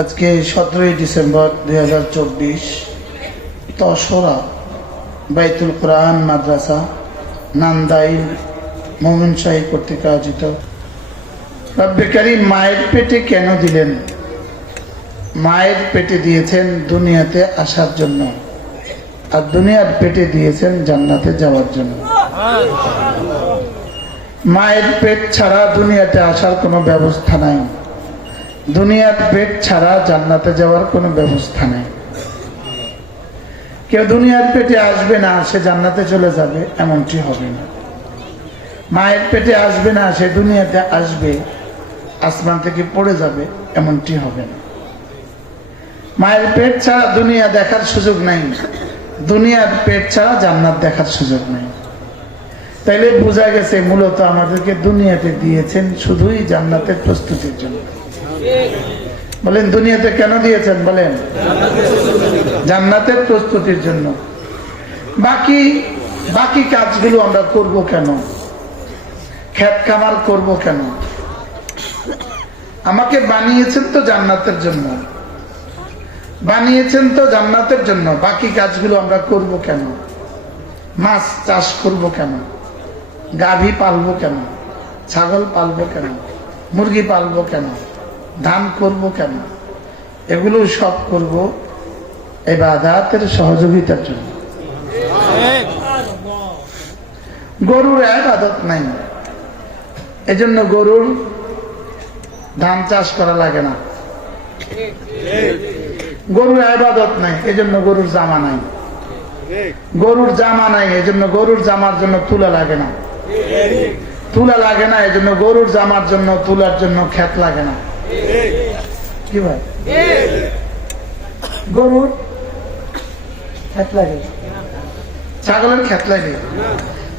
আজকে 17 ডিসেম্বর 2024 তসরা বাইতুল কোরআন মাদ্রাসা নান্দাইল মোমিনশাহী কর্তৃক আয়োজিত রব্বে কারীম মায়ের পেটে কেন দিলেন? মায়ের পেটে দিয়েছেন দুনিয়াতে আসার জন্য, আর দুনিয়ার পেটে দিয়েছেন জান্নাতে যাওয়ার জন্য। মায়ের পেট ছাড়া দুনিয়াতে আসার কোনো ব্যবস্থা নাই, দুনিয়ার পেট ছাড়া জান্নাতে যাওয়ার কোনো ব্যবস্থা নেই। কেউ দুনিয়ার পেটে আসবে না সে জান্নাতে চলে যাবে এমনটি হবে না। মায়ের পেটে আসবে না সে দুনিয়াতে আসবে আসমান থেকে পড়ে যাবে এমনটি হবে না। মায়ের পেট ছাড়া দুনিয়া দেখার সুযোগ নাই, দুনিয়ার পেট ছাড়া জান্নাত দেখার সুযোগ নাই। তাইলে বোঝা গেছে মূলত আমাদেরকে দুনিয়াতে দিয়েছেন শুধুই জান্নাতের প্রস্তুতির জন্য। বলেন দুনিয়াতে কেন দিয়েছেন? বলেন জান্নাতের প্রস্তুতির জন্য। বাকি কাজগুলো আমরা করব কেন? খেত খামার করব কেন? আমাকে বানিয়েছেন তো জান্নাতের জন্য, বানিয়েছেন তো জান্নাতের জন্য। বাকি কাজগুলো আমরা করব কেন? মাছ চাষ করব কেন? গাভী পালবো কেন? ছাগল পালবো কেন? মুরগি পালবো কেন? ধান করব কেন? এগুলো সব করব ইবাদতের সহযোগিতার জন্য। গরুর ইবাদত নাই, এজন্য গরুর ধান চাষ করা লাগে না। গরুর ইবাদত নাই, এজন্য গরুর জামা নাই। গরুর জামা নাই, এজন্য গরুর জামার জন্য তুলা লাগে না। তুলা লাগে না, এজন্য গরুর জামার জন্য তুলার জন্য ক্ষেত লাগে না। কি ভাই? গরুর ক্ষেত লাগে, ছাগলের ক্ষেত লাগে।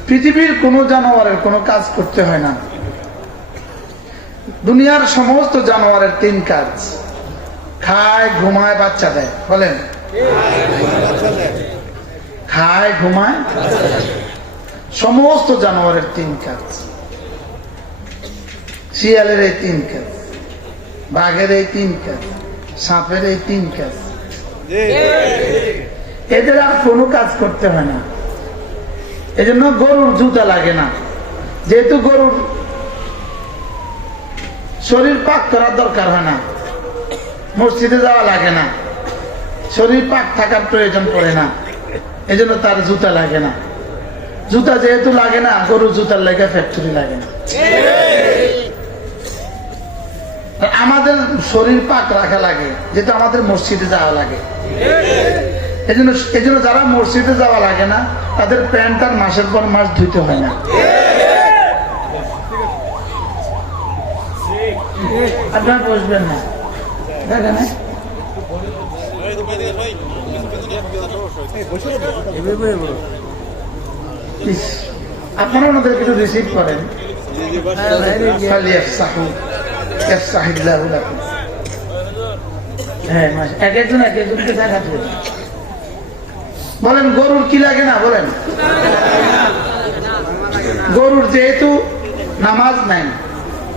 পৃথিবীর কোন জানোয়ারের কোনো কাজ করতে হয় না। দুনিয়ার সমস্ত জানোয়ারের 3 কাজ: খায়, ঘুমায়, বাচ্চা দেয়। বলেন খায়, ঘুমায়। সমস্ত জানোয়ারের 3 কাজ। শিয়ালের এই 3 কাজ, বাঘের এই 3 কাজ, সাপের এই 3 কাজ। এদের আর কোনো কাজ করতে হয় না। এজন্য গরুর জুতা লাগে না। যেহেতু গরুর শরীর পাক করার দরকার হয় না, মসজিদে যাওয়া লাগে না, শরীর পাক থাকার প্রয়োজন পড়ে না, এজন্য তার জুতা লাগে না। জুতা যেহেতু লাগে না, গরুর জুতার লেগে ফ্যাক্টরি লাগে না। আমাদের শরীর পাক রাখা লাগে, যেহেতু আমাদের মসজিদে যাওয়া লাগে। এজন্য যারা মসজিদে যাওয়া লাগে না তাদের প্যান্ট আর মাসের পর মাস ধুইতে হয় না। আপনারা বসবেন না, দেখেন আপনারা ওনাদের কিছু রিসিভ করেন। এক একজনকে দেখাতে বলেন গরুর কি লাগে না? বলেন গরুর যেহেতু নামাজ নাই,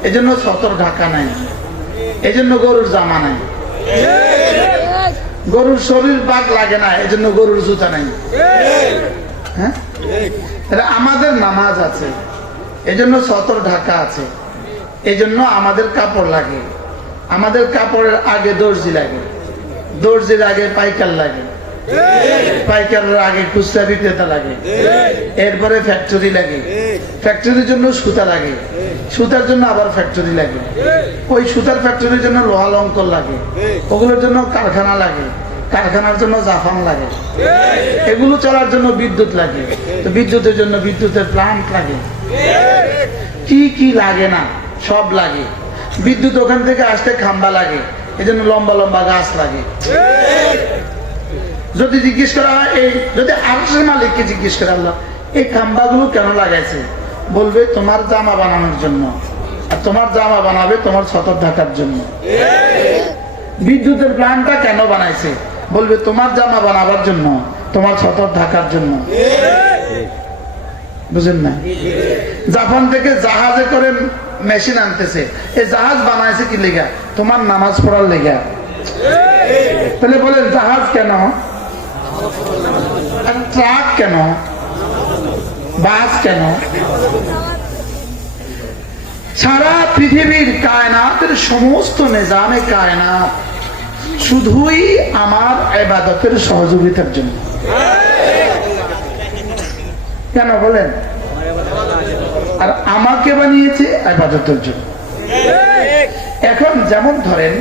এজন্য সতর ঢাকা নাই, এজন্য গরুর জামা নাই। গরুর শরীর পাক লাগে না, এজন্য গরুর জুতা নাই। হ্যাঁ, আমাদের নামাজ আছে, এজন্য সতর ঢাকা আছে, এজন্য আমাদের কাপড় লাগে। আমাদের কাপড়ের আগে দর্জি লাগে, দর্জির আগে পাইকার লাগে, পাইকারের আগে খুচরা বিক্রেতা লাগে, এরপরে ফ্যাক্টরি লাগে, ফ্যাক্টরির জন্য সুতা লাগে, সুতার জন্য আবার ফ্যাক্টরি লাগে, ওই সুতার ফ্যাক্টরির জন্য লোহা লঙ্কর লাগে, ওগুলোর জন্য কারখানা লাগে, কারখানার জন্য জাফান লাগে, এগুলো চলার জন্য বিদ্যুৎ লাগে, তো বিদ্যুতের জন্য বিদ্যুতের প্লান্ট লাগে। কি কি লাগে না? সব লাগে। বিদ্যুৎ ওখান থেকে আসতে খাম্বা লাগে, এজন্য লম্বা লম্বা গাছ লাগে। যদি জিজ্ঞেস করা হয়, এই যদি আরশের মালিককে জিজ্ঞেস করে আল্লাহ এই খাম্বাগুলো কেন লাগাইছে, বলবে তোমার জামা বানানোর জন্য। আর তোমার জামা বানাবে তোমার সতর ঢাকার জন্য। বিদ্যুতের প্লান্টটা কেন বানাইছে, বলবে তোমার জামা বানাবার জন্য, তোমার সতর ঢাকার জন্য। বুঝেন না? জাপান থেকে জাহাজে করে মেশিন আনতেছে, এই জাহাজ বানাইছে কি লেগা? তোমার নামাজ পড়ার লেগা। তাহলে বলেন জাহাজ কেন, আর ট্রাক কেন, বাস কেন? সারা পৃথিবীর কায়নাতের সমস্ত নিজামে কায়নাত শুধুই আমার ইবাদতের সহযোগিতার জন্য। কেন বলেন? আর আমাকে বানিয়েছে ইবাদতের জন্য। এখন যেমন ধরেন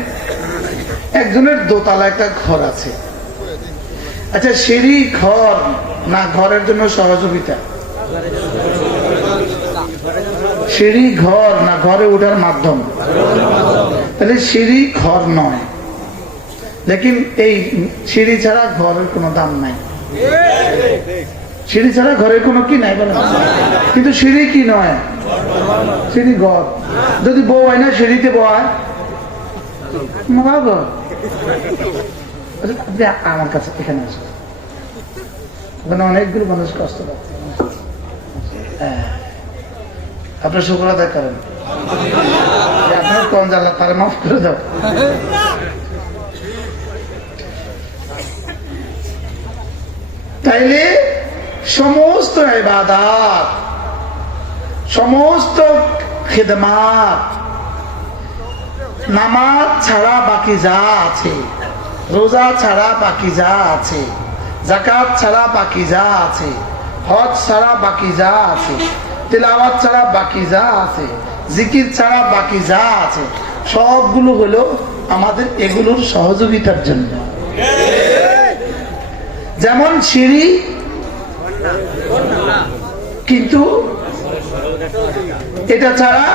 একজনের দোতলা একটা ঘর আছে, আচ্ছা সিঁড়ি ঘর না ঘরের জন্য সহযোগিতা? সিঁড়ি ঘর না ঘরে ওঠার মাধ্যম? তাহলে সিঁড়ি ঘর নয়, লেকিন এই সিঁড়ি ছাড়া ঘরের কোনো দাম নাই। সিঁড়ি ছাড়া ঘরের কোনো কি নাই বলে, কিন্তু সিঁড়ি কি নয়? সিঁড়ি ঘর। যদি বউ হয় না সিঁড়িতে বয় আমার কাছে এখানে আসে, ওখানে অনেকগুলো মানুষ কষ্ট পাচ্ছে। আপনার শুকর আদায় করেন, আপনার কম জ্বালা তারা মাফ করে দাও। তাইলে সমস্ত ইবাদত, সমস্ত খিদমাত, নামাজ ছাড়া বাকি যা আছে, রোজা ছাড়া বাকি যা আছে, যাকাত ছাড়া বাকি যা আছে, হজ ছাড়া বাকি যা আছে, তিলাওয়াত ছাড়া বাকি যা আছে, জিকির ছাড়া বাকি যা আছে, সবগুলো হলো আমাদের এগুলোর সহযোগিতার জন্য। যেমন সিঁড়ি, কিন্তু এটা ছাড়া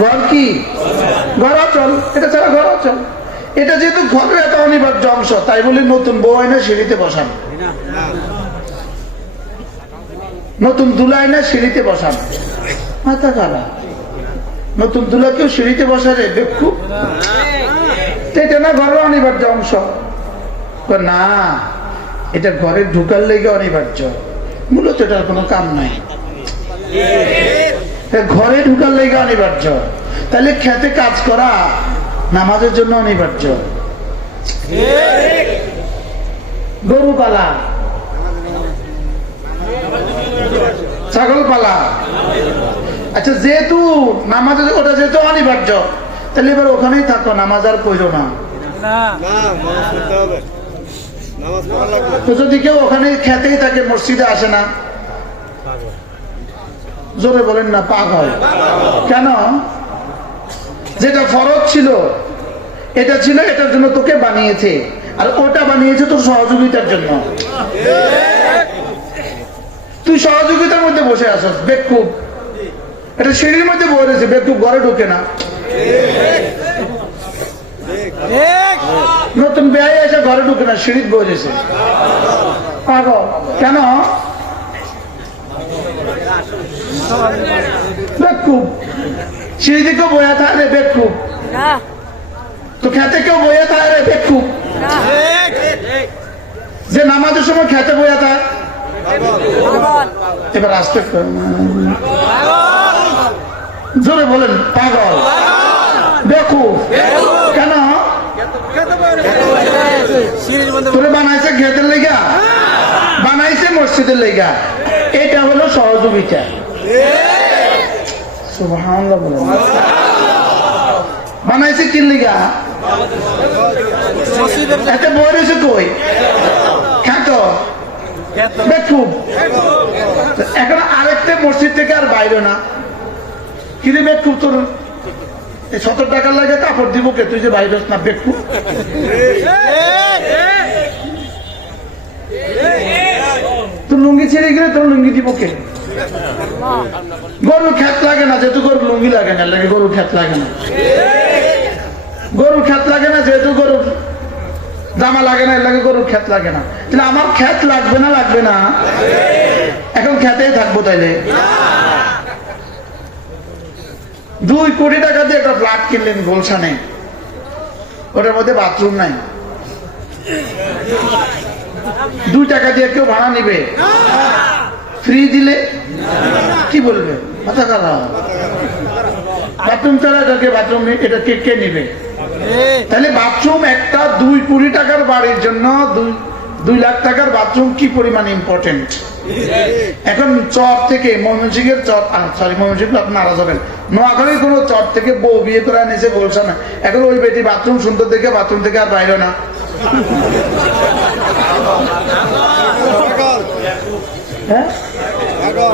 ঘর কি? ঘর অচল। এটা ছাড়া ঘর অচল। এটা যেহেতু ঘরের একটা অনিবার্য অংশ, তাই বলে নতুন বউ আইনা সিঁড়িতে বসান, নতুন দুলা আইনা সিঁড়িতে বসান, মাথা খারাপ। নতুন দুলা কেউ সিঁড়িতে বসারে বেক্ষু? এটা না ঘরের অনিবার্য অংশ? না, এটা ঘরে ঢুকার লেগে অনিবার্য, মূলত এটার কোনো কাম নাই। ঘরে ঢুকার লেগে অনিবার্য, তাহলে খেতে কাজ করা নামাজের জন্য অনিবার্য। গরু পালা, ছাগল পালা, আচ্ছা যেহেতু নামাজের ওটা যেহেতু অনিবার্য, তাহলে এবার ওখানেই থাকো, নামাজ আর পড়ো না। তো যদি কেউ ওখানে খেতেই থাকে, মসজিদে আসে না, জোরে বলেন না, পাগল। কেন? যেটা ফরজ ছিল, এটা ছিল এটার জন্য তোকে বানিয়েছে, আর ওটা বানিয়েছে তোর সহযোগিতার জন্য। তুই সহযোগিতার মধ্যে বসে আসস, বেকুব। এটা সিঁড়ির মধ্যে বসে রয়েছে, বেকুব ঘরে ঢুকে না। নতুন বেয়াই এসে ঘরে ঢুকে না, সিঁড়িতে বসেছে, পাগল। কেন? বেকুব। সিঁড়িতে কেউ বয়া থাকে বেকুব, তো খেতে কেউ বয়া থাকে বেকুব। যে নামাজের সময় খেতে বয়া থাকে, এবার আসতে জোরে বলেন, পাগল, বেকুব। কেন? তোরে বানাইছে খেতের লেগা, বানাইছে মসজিদের লেগা। এটা হলো সহযোগিতা। সুবহানাল্লাহ বলেন। বানাইছে কি লেগা? এতে বই রয়েছে কই? খ্যাত বেকুব। এখন আরেকটা মসজিদ থেকে আর বাইরে না, কিন্তু বেকুব তোর 70 টাকার লাগে কাপড় দিব কে, তুই যে বাইরে না বেকুব। তোর লুঙ্গি ছেড়ে গেলে তোর লুঙ্গি দিব কে? গরুর ক্ষেত লাগে না, যেহেতু গরুর লুঙ্গি লাগে না, লাগে গরুর ক্ষেত লাগে না। গরুর ক্ষেত লাগে না, যেহেতু গরুর জামা লাগে না, এর লাগে গরুর ক্ষেত লাগে না। তাহলে আমার ক্ষেত লাগবে না? লাগবে না? এখন খেতেই থাকবো তাইলে? 2 কোটি টাকা দিয়ে একটা ফ্ল্যাট কিনলেন গুলশানে, ওটার মধ্যে বাথরুম নাই। 2 টাকা দিয়ে কেউ ভাড়া নিবে? ফ্রি দিলে কি বলবে? মাথা খারাপ। বাথরুম ছাড়া এটাকে বাথরুম, এটা কে নিবে? তাহলে বাথরুম একটা 2 কোটি টাকার বাড়ির জন্য 2 লাখ টাকার বাথরুম কি পরিমাণ ইম্পর্টেন্ট। এখন চর থেকে ময়মনসিংহের চর, সরি ময়মনসিংহ আপনি নারাজ হবেন, নোয়াখালীর কোনো চর থেকে বউ বিয়ে করে এনেছে বলছে না, এখন ওই বেটি বাথরুম সুন্দর দেখে বাথরুম থেকে আর বাইরে না। হ্যাঁ,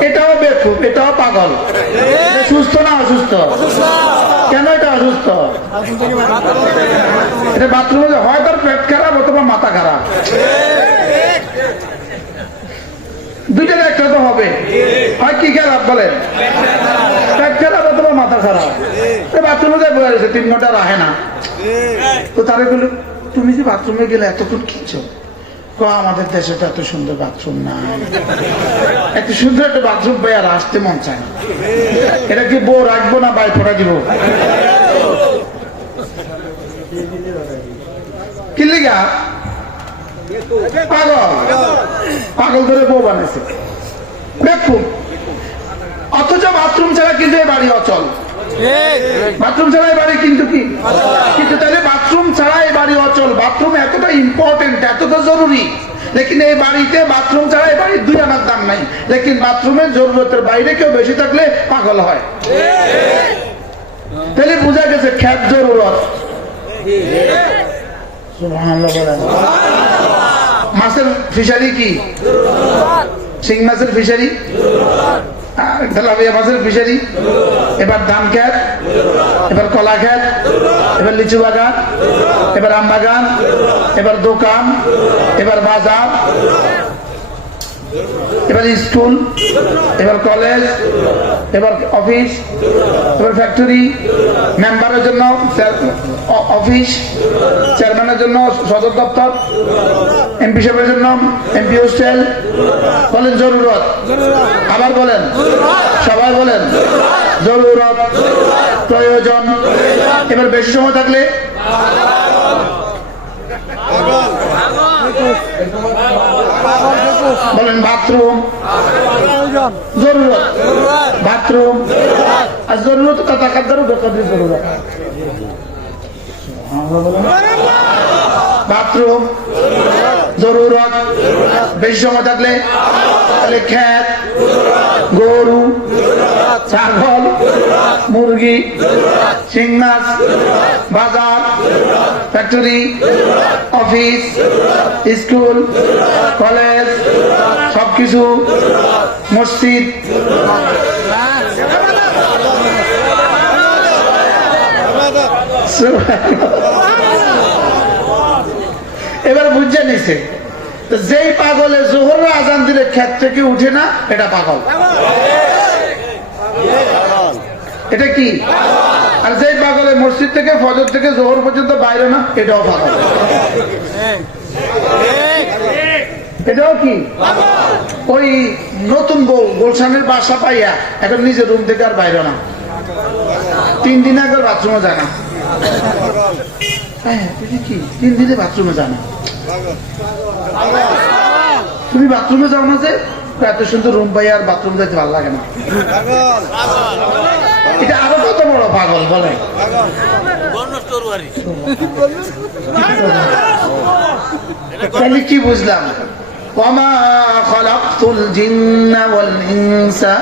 এটাও বেকুব, এটাও পাগল। সুস্থ না অসুস্থ? কেন এটা অসুস্থ? এটা বাথরুমে হয় তার পেট খারাপ অথবা মাথা খারাপ, দুইটার একটা তো হবে। হয় কি খারাপ বলেন? পেট খারাপ অথবা মাথা খারাপ। বাথরুমে যাই বয়ে গেছে 3 ঘন্টা রাহে না, তো তারা বলল তুমি যে বাথরুমে গেলে এতক্ষণ কিনছো, আমাদের দেশে তো এত সুন্দর বাথরুম না, এত সুন্দর একটা বাথরুম পেয়ে আর আসতে মন চায় না। এটা কি বউ রাখবো না বাই ফোটা দিব? কি লিগা? পাগল, পাগল ধরে বউ বানাইছে দেখুন। অথচ বাথরুম ছাড়া কিন্তু এই বাড়ি অচল, বাথরুম ছাড়া এই বাড়ি কিন্তু কি, কিন্তু তাহলে বাথরুম ছাড়া এই বাড়ি অচল। বাথরুম এতটা ইম্পর্টেন্ট, এতটা জরুরি, লেকিন এই বাড়িতে বাথরুম ছাড়া এই বাড়ির 2 আনার দাম নাই। লেকিন বাথরুমের জরুরতের বাইরে কেউ বেশি থাকলে পাগল হয়। তাহলে বোঝা গেছে খ্যাত জরুরত। মাছের ফিশারি কি? শিং মাছের ফিশারি, তেলাপিয়া মাছের ফিশারি, এবার ধান খেত, এবার কলা খেত, এবার লিচু বাগান, এবার আম বাগান, এবার দোকান, এবার বাজার, এবার স্কুল, এবার কলেজ, এবার অফিস, এবার ফ্যাক্টরি, মেম্বারের জন্য অফিস, চেয়ারম্যানের জন্য সদর দপ্তর, এমপি সাহেবের জন্য এমপি হোস্টেল। বলেন জরুরত, আবার বলেন, সবাই বলেন জরুরত, প্রয়োজন। এবার বেশি সময় থাকলে বলেন বাথরুম, জরুরত, বাথরুম। আর জরুরত কথা কাদারও বেকাদের জরুরত। বাথরুম, জরুরত, বেশি সময় থাকলে তাহলে খেত, গরু, ছাগল, মুরগি, শিং মাছ, বাজার, ফ্যাক্টরি, অফিস, স্কুল, কলেজ, সবকিছু, মসজিদ। এবার বুঝে নিছে যেই পাগলে জোহর আজান দিলে ক্ষেত থেকে উঠে না, এটা পাগল। এটা কি? আর যেই পাগলে মসজিদ থেকে ফজর থেকে জোহর পর্যন্ত বাইরে না, এটাও পাগল। এটাও কি? ওই নতুন বউ গুলশানের বাসা পাইয়া এখন নিজের রুম থেকে আর বাইরে না, 3 দিন আগে বাথরুমে যায় না। হ্যাঁ, কি 3 দিনে বাথরুমে যায় না? তুমি বাথরুমে যাও না যে? এত সুন্দর রুম পাই আর বাথরুম যাইতে ভালো লাগে না। এটা আরো কত বড় পাগল বলে। তাহলে কি বুঝলাম? ওয়ামা খালাকতুল জিন্না ওয়াল ইনসা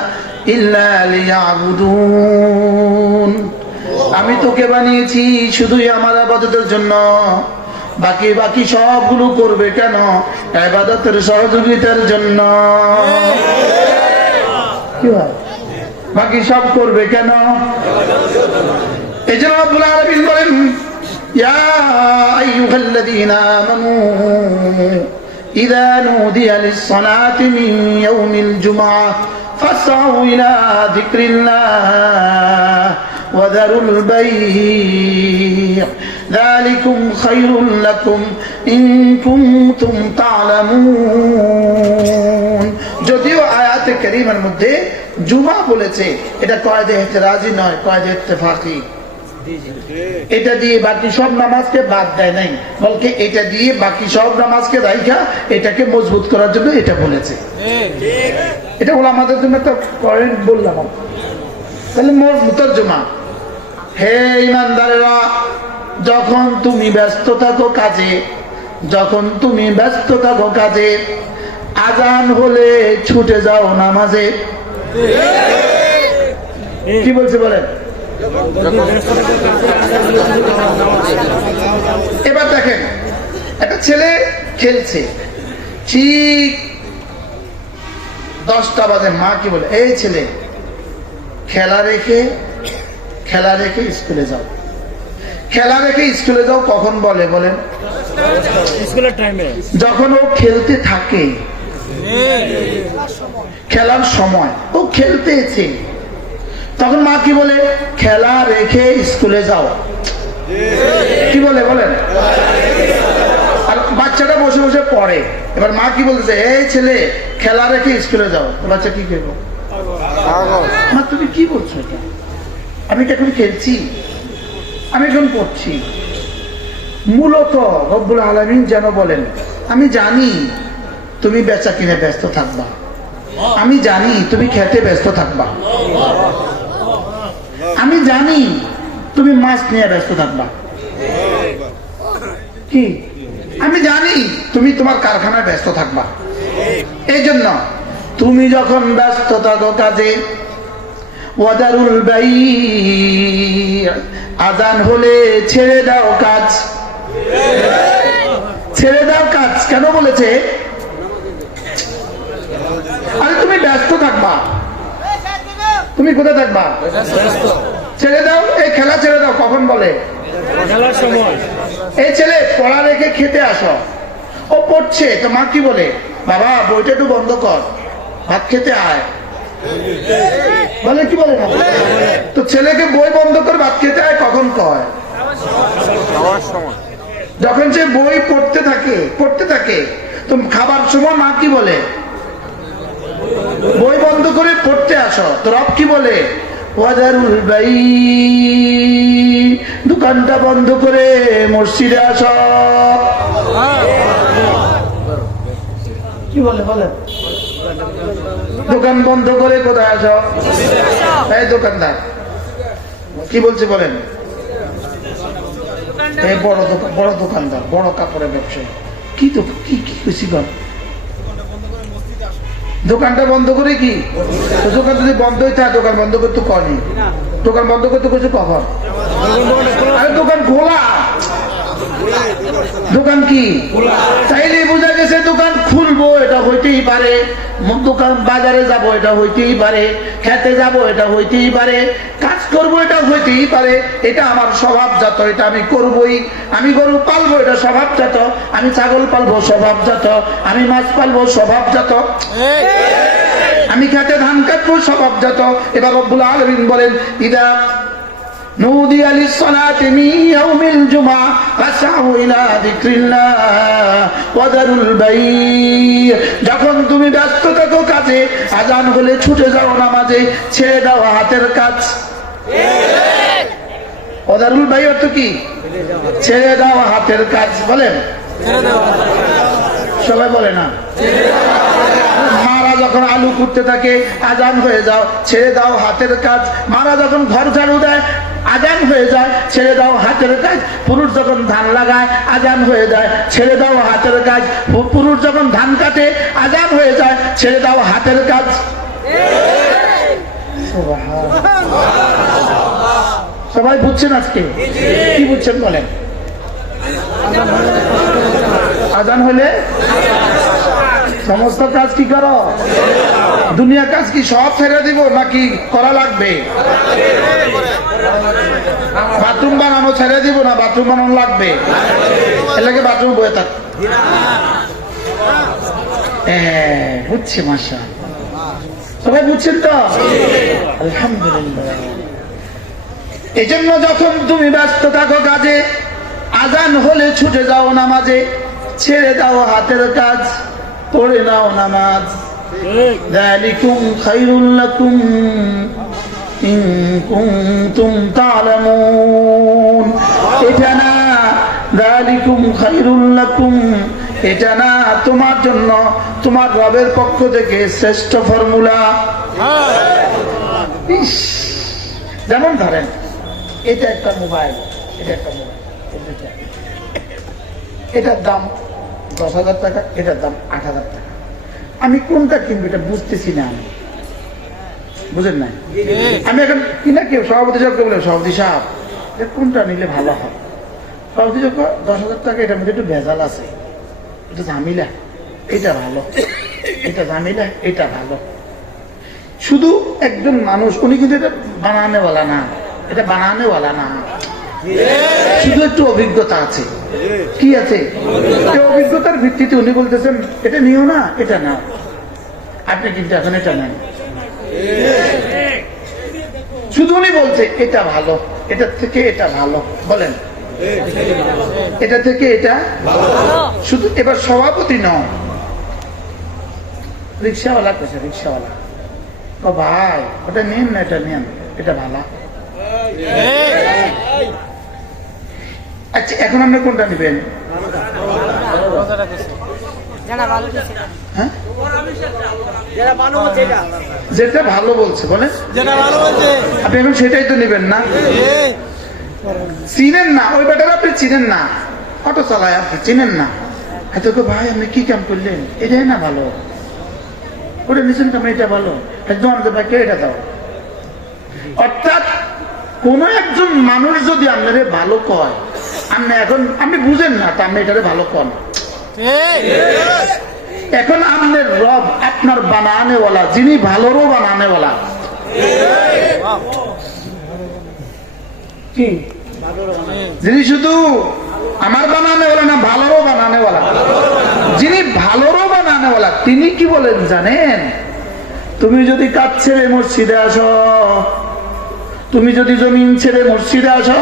ইল্লা লিয়াবুদুন। আমি তোকে বানিয়েছি শুধুই আমার ইবাদতের জন্য, বাকি বাকি সবগুলো করবে কেন? ইবাদতের সহযোগিতার জন্য। কি হয়? বাকি সব করবে কেন? এজন্য রব্বুল আলামিন বলেন, ইয়া আইয়ুহাল্লাযীনা আমানু ইযা নুদিয়া লিস-সালাতি মিন ইয়াউমিল জুমআহ ফাসআউ ইলা যিকরিল্লাহ وذروا البيع ذلكم خير لكم إن كنتم تعلمون। যদিও আয়াতে কারীমার মধ্যে জুমা বলেছে, এটা কয়েদে ইহতিরাজি নয়, কয়েদে ইত্তেফাকি। এটা দিয়ে বাকি সব নামাজকে বাদ দেয় নাই, বলকে এটা দিয়ে বাকি সব নামাজকে রাইখা এটাকে মজবুত করার জন্য এটা বলেছে। এটা হলো আমাদের জন্য একটা পয়েন্ট বললাম। তাহলে মজবুতের জমা। হে ইমানদারেরা, যখন তুমি ব্যস্ত থাকো কাজে, যখন তুমি ব্যস্ত থাকো কাজে, আজান হলে ছুটে যাও নামাজে। কি বলছে বলেন? এবার দেখেন, একটা ছেলে খেলছে, ঠিক 10টা বাজে মা কি বলে, এই ছেলে খেলা রেখে স্কুলে যাও। খেলা রেখে স্কুলে যাও কখন বলে বলেন? স্কুলের টাইমে, যখন ও খেলতে থাকে, খেলার সময় ও খেলতেছে, তখন মা কি বলে? খেলা রেখে স্কুলে যাও। কি বলে বলেন? আর বাচ্চাটা বসে বসে পড়ে। এবার মা কি বলতেছে, এই ছেলে খেলা রেখে স্কুলে যাও। বাচ্চা কি করবো? মা তুমি কি বলছো এটা? আমি কি এখন খেলছি? আমি এখন পড়ছি। মূলত রব্বুল আলামিন যেন বলেন, আমি জানি তুমি বেচা কিনে ব্যস্ত থাকবা, আমি জানি তুমি খেতে ব্যস্ত থাকবা, আমি জানি তুমি মাছ নিয়ে ব্যস্ত থাকবা, কি আমি জানি তুমি তোমার কারখানায় ব্যস্ত থাকবা। এই জন্য তুমি যখন ব্যস্ত থাকো কাজে, ওয়াদারুল বাই, আযান হলে ছেড়ে দাও কাজ। ছেড়ে দাও কাজ কেন বলেছে? আরে তুমি ব্যস্ত থাকবা, তুমি কোথায় থাকবা? ছেড়ে দাও, এই খেলা ছেড়ে দাও কখন বলে? খেলার সময়। এই ছেলে পড়া রেখে খেতে আসো, ও পড়ছে, তো মা কি বলে? বাবা বইটা একটু বন্ধ কর, ভাত খেতে আয়। বলে কি বলে না? তো ছেলেকে বই বন্ধ করে ভাত খেতে আয় কখন কয়? যখন সে বই পড়তে থাকে। তো খাবার সময় মা কি বলে? বই বন্ধ করে পড়তে আসো। তো রব কি বলে? ওয়াদারুল বাই, দোকানটা বন্ধ করে মসজিদে আসো। কি বলে বলেন? দোকান বন্ধ করে কোথায় আসো? এই দোকানদার কি বলছে বলেন? এই বড় দোকানদার, বড় কাপড়ের ব্যবসায়ী, কি তো কি খুশি কর, দোকানটা বন্ধ করে কি? দোকান যদি বন্ধ হয়ে থাকে, দোকান বন্ধ করতে কনি, দোকান বন্ধ করতে কিছু কখন? আরে দোকান খোলা, দোকান কি চাইলে বোঝা গেছে দোকান খুলবো, এটা হইতেই পারে। দোকান বাজারে যাব, এটা হইতেই পারে। খেতে যাব, এটা হইতেই পারে। কাজ করবো, এটা হইতেই পারে। এটা আমার স্বভাবজাত, এটা আমি করবই। আমি গরু পালবো, এটা স্বভাবজাত। আমি ছাগল পালবো, স্বভাবজাত। আমি মাছ পালবো, স্বভাবজাত। আমি খেতে ধান কাটবো, স্বভাবজাত। এবার রব্বুল আলামিন বলেন, ইদা نودي للصلاة من يوم الجمعة فاسعوا إلى ذكر الله وذروا البيع। যখন তুমি ব্যস্ত থাকো কাজে, আজান হলে ছুটে যাও নামাজে, ছেড়ে দাও হাতের কাজ। ওয়াদারুল বাই অর্থ কি? ছেড়ে দাও হাতের কাজ। বলেন, সবাই বলে না? মারা যখন আলু কুটতে থাকে, আজান হয়ে যাও, ছেড়ে দাও হাতের কাজ। মারা যখন ঘর ঝাড়ু দেয়, আজান হয়ে যায়, ছেড়ে দাও হাতের কাজ। পুরুষ যখন ধান লাগায়, আজান হয়ে যায়, ছেড়ে দাও হাতের কাজ। পুরুষ যখন ধান কাটে, আজান হয়ে যায়, ছেড়ে দাও হাতের কাজ। সবাই বুঝছেন আজকে? কি বুঝছেন বলেন? আজান হলে সমস্ত কাজ কি করো? দুনিয়া কাজ কি সব ছেড়ে দিব নাকি করা লাগবে? বাথরুম বানানো ছেড়ে দিব না বাথরুম বানানো লাগবে? এলাকে বাথরুম বয়ে থাক। বুঝছি, মাশা, সবাই বুঝছেন তো? আলহামদুলিল্লাহ। এই জন্য যখন তুমি ব্যস্ত থাকো কাজে, আজান হলে ছুটে যাও নামাজে, ছেড়ে দাও হাতের কাজ, পড়ে নাও নামাজ। যালিকুম খায়রুল লাকুম ইন কুনতুম তা'লামুন। এটা না, যালিকুম খায়রুল লাকুম, এটা না তোমার জন্য তোমার রবের পক্ষ থেকে শ্রেষ্ঠ ফর্মুলা। যেমন ধরেন, এটা একটা মোবাইল, এটা একটা মোবাইল, এটার দাম 10,000 টাকা, এটার দাম 8,000 টাকা। আমি কোনটা কিনবো এটা বুঝতেছি না, আমি বুঝেন না। আমি এখন কিনা কেউ সভাপতি সাহেবকে বলে, সভাপতি সাহেব কোনটা নিলে ভালো হয়? সভাপতি সাহেব 10,000 টাকা, এটার মধ্যে একটু ভেজাল আছে, এটা ঝামেলা, এটা ভালো, এটা ঝামেলা, এটা ভালো। শুধু একজন মানুষ, উনি কিন্তু এটা বানানেওয়ালা না, এটা বানানেওয়ালা না, শুধু একটু অভিজ্ঞতা আছে। কি আছে? অভিজ্ঞতার ভিত্তিতে উনি বলতেছেন এটা নিও না, এটা নাও। আপনি কিন্তু এখন এটা নেন, শুধু উনি বলছে এটা ভালো, এটার থেকে এটা ভালো, বলেন এটা থেকে এটা শুধু। এবার সভাপতি নয়, রিক্সাওয়ালা কেছে, রিক্সাওয়ালা ভাই ওটা নেন না, এটা নেন, এটা ভালো। আচ্ছা এখন আপনি কোনটা নেবেন? যেটা ভালো বলছে, বলে আপনি এখন সেটাই তো নেবেন না। চিনেন না ওই ব্যাটার, আপনি চিনেন না, অটো চালায় আপনি চিনেন না। হয়তো ভাই আপনি কি কাম করলেন, এটাই না ভালো, ওটা নিচ্ছেন কেমন, এটা ভালো, একদম ভাইকে এটা দাও। অর্থাৎ কোন একজন মানুষ যদি আপনারে ভালো কয়, আপনি এখন আপনি বুঝেন না, তা আপনি এটারে ভালো কন। এখন আপনার রব আপনার বানানেওয়ালা, যিনি ভালোরও বানানেওয়ালা, কি যিনি শুধু আমার বানানেওয়ালা না, ভালোরও বানানেওয়ালা, যিনি ভালোরও বানানেওয়ালা, তিনি কি বলেন জানেন? তুমি যদি কাজ ছেড়ে মসজিদে আসো, তুমি যদি জমিন ছেড়ে মসজিদে আসো,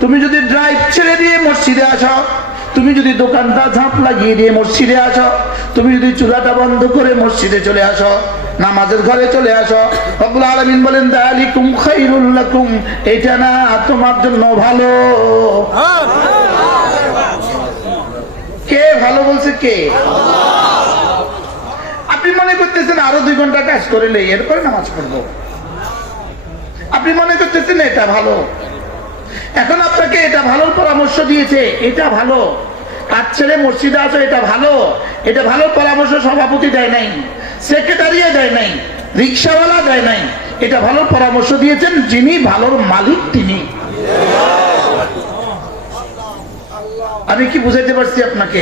তুমি যদি ড্রাইভ ছেড়ে দিয়ে মসজিদে আসো, তুমি যদি দোকানটা ঝাঁপ লাগিয়ে দিয়ে মসজিদে আসো, তুমি যদি চুলাটা বন্ধ করে মসজিদে চলে আসো, নামাজের ঘরে চলে আসো, রব্বুল আলামিন বলেন যালিকুম খায়রুল লাকুম, এটা না তোমার জন্য ভালো। কে ভালো বলছে? কে? আপনি মনে করতেছেন আরো 2 ঘন্টা কাজ করলে এরপরে নামাজ পড়বো, আপনি মনে করতেছেন এটা ভালো। এখন আপনাকে এটা ভালোর পরামর্শ দিয়েছে, এটা ভালো, কাজ ছেড়ে মসজিদে আসো, এটা ভালো। এটা ভালো পরামর্শ সভাপতি দেয় নাই, সেক্রেটারিও দেয় নাই, রিক্সাওয়ালা দেয় নাই, এটা ভালো পরামর্শ দিয়েছেন যিনি ভালোর মালিক, তিনি। আমি কি বুঝাইতে পারছি আপনাকে?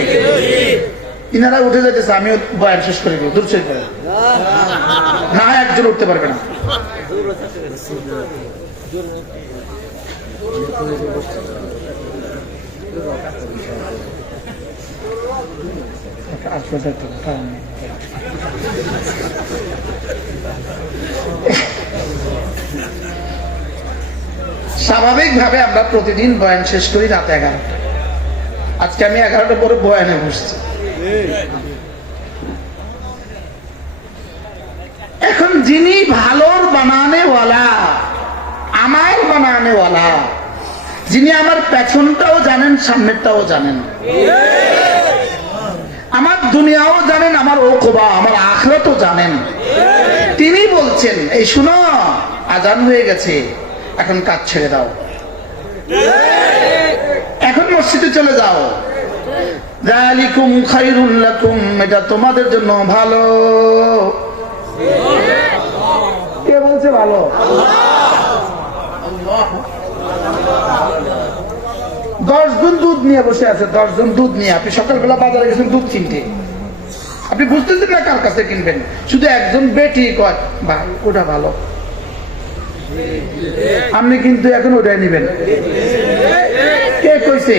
ইনারা উঠে যেতেছে, আমিও বয়ান শেষ করে দেবো, দূর শেষ করে না, একজন উঠতে পারবে না। স্বাভাবিকভাবে আমরা প্রতিদিন বয়ান শেষ করি রাত 11টা। আজকে আমি 11টার পরে বয়ানে বসছি। এখন যিনি ভালোর বানানেওয়ালা, আমার বানানেওয়ালা, যিনি আমার পেছনটাও জানেন, সামনেরটাও জানেন, আমার দুনিয়াও জানেন, আমার ওকবা, আমার আখিরাতও জানেন, তিনি বলছেন এই শুনো, আজান হয়ে গেছে, এখন কাজ ছেড়ে দাও, এখন মসজিদে চলে যাও, যালিকুম খায়রুল লাকুম, এটা তোমাদের জন্য ভালো। কে বলছে ভালো? 10 জন দুধ নিয়ে বসে আছে, 10 জন দুধ নিয়ে। আপনি সকালবেলা বাজারে গেছেন দুধ কিনতে, আপনি বুঝতেছেন না কার কাছে কিনবেন, শুধু একজন বেটি কয় ভাই ওটা ভালো, আপনি কিন্তু এখন ওটাই নিবেন। কে কইছে?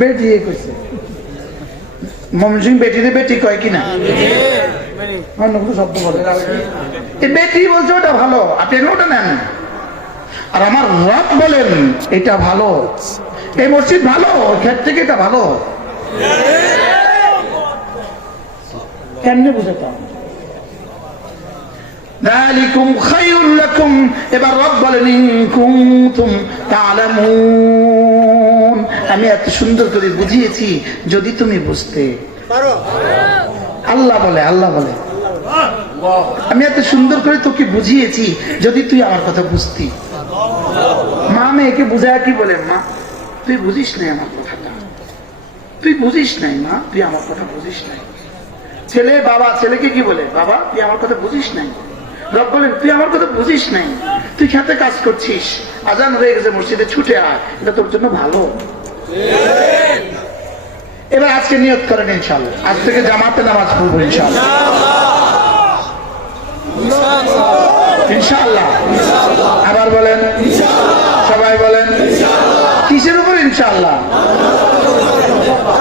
বেটি কইছে। মমসিং বেটিতে বেটি কয় কিনা, অন্য কোনো শব্দ বলে, বেটি বলছে ওটা ভালো, আপনি ওটা নেন। আর আমার রব বলেন এটা ভালো, এই মসজিদ ভালো, ক্ষেত থেকে এটা ভালো। কেমনে বুঝাতাম? যালিকুম খায়রুল লাকুম, এবার রব বলেন ইন কুনতুম তা'লামুন, আমি এত সুন্দর করে বুঝিয়েছি যদি তুমি বুঝতে পারো। আল্লাহ বলে, আল্লাহ বলে আমি এত সুন্দর করে তোকে বুঝিয়েছি যদি তুই আমার কথা বুঝতি। মা মেয়েকে বুঝায় কি বলে? মা তুই বুঝিস নাই আমার কথাটা, তুই বুঝিস নাই মা, তুই আমার কথা বুঝিস নাই। ছেলে বাবা ছেলেকে কি বলে, বাবা তুই আমার কথা বুঝিস নাই। রব বলেন তুই আমার কথা বুঝিস নাই, তুই খেতে কাজ করছিস, আজান হয়ে গেছে মসজিদে ছুটে আয়, এটা তোর জন্য ভালো। এবার আজকে নিয়ত করেন ইনশাআল্লাহ, আজ থেকে জামাতে নামাজ পড়বো ইনশাআল্লাহ, ইনশাআল্লাহ। আবার বলেন, সবাই বলেন কিসের উপর ইনশাআল্লাহ?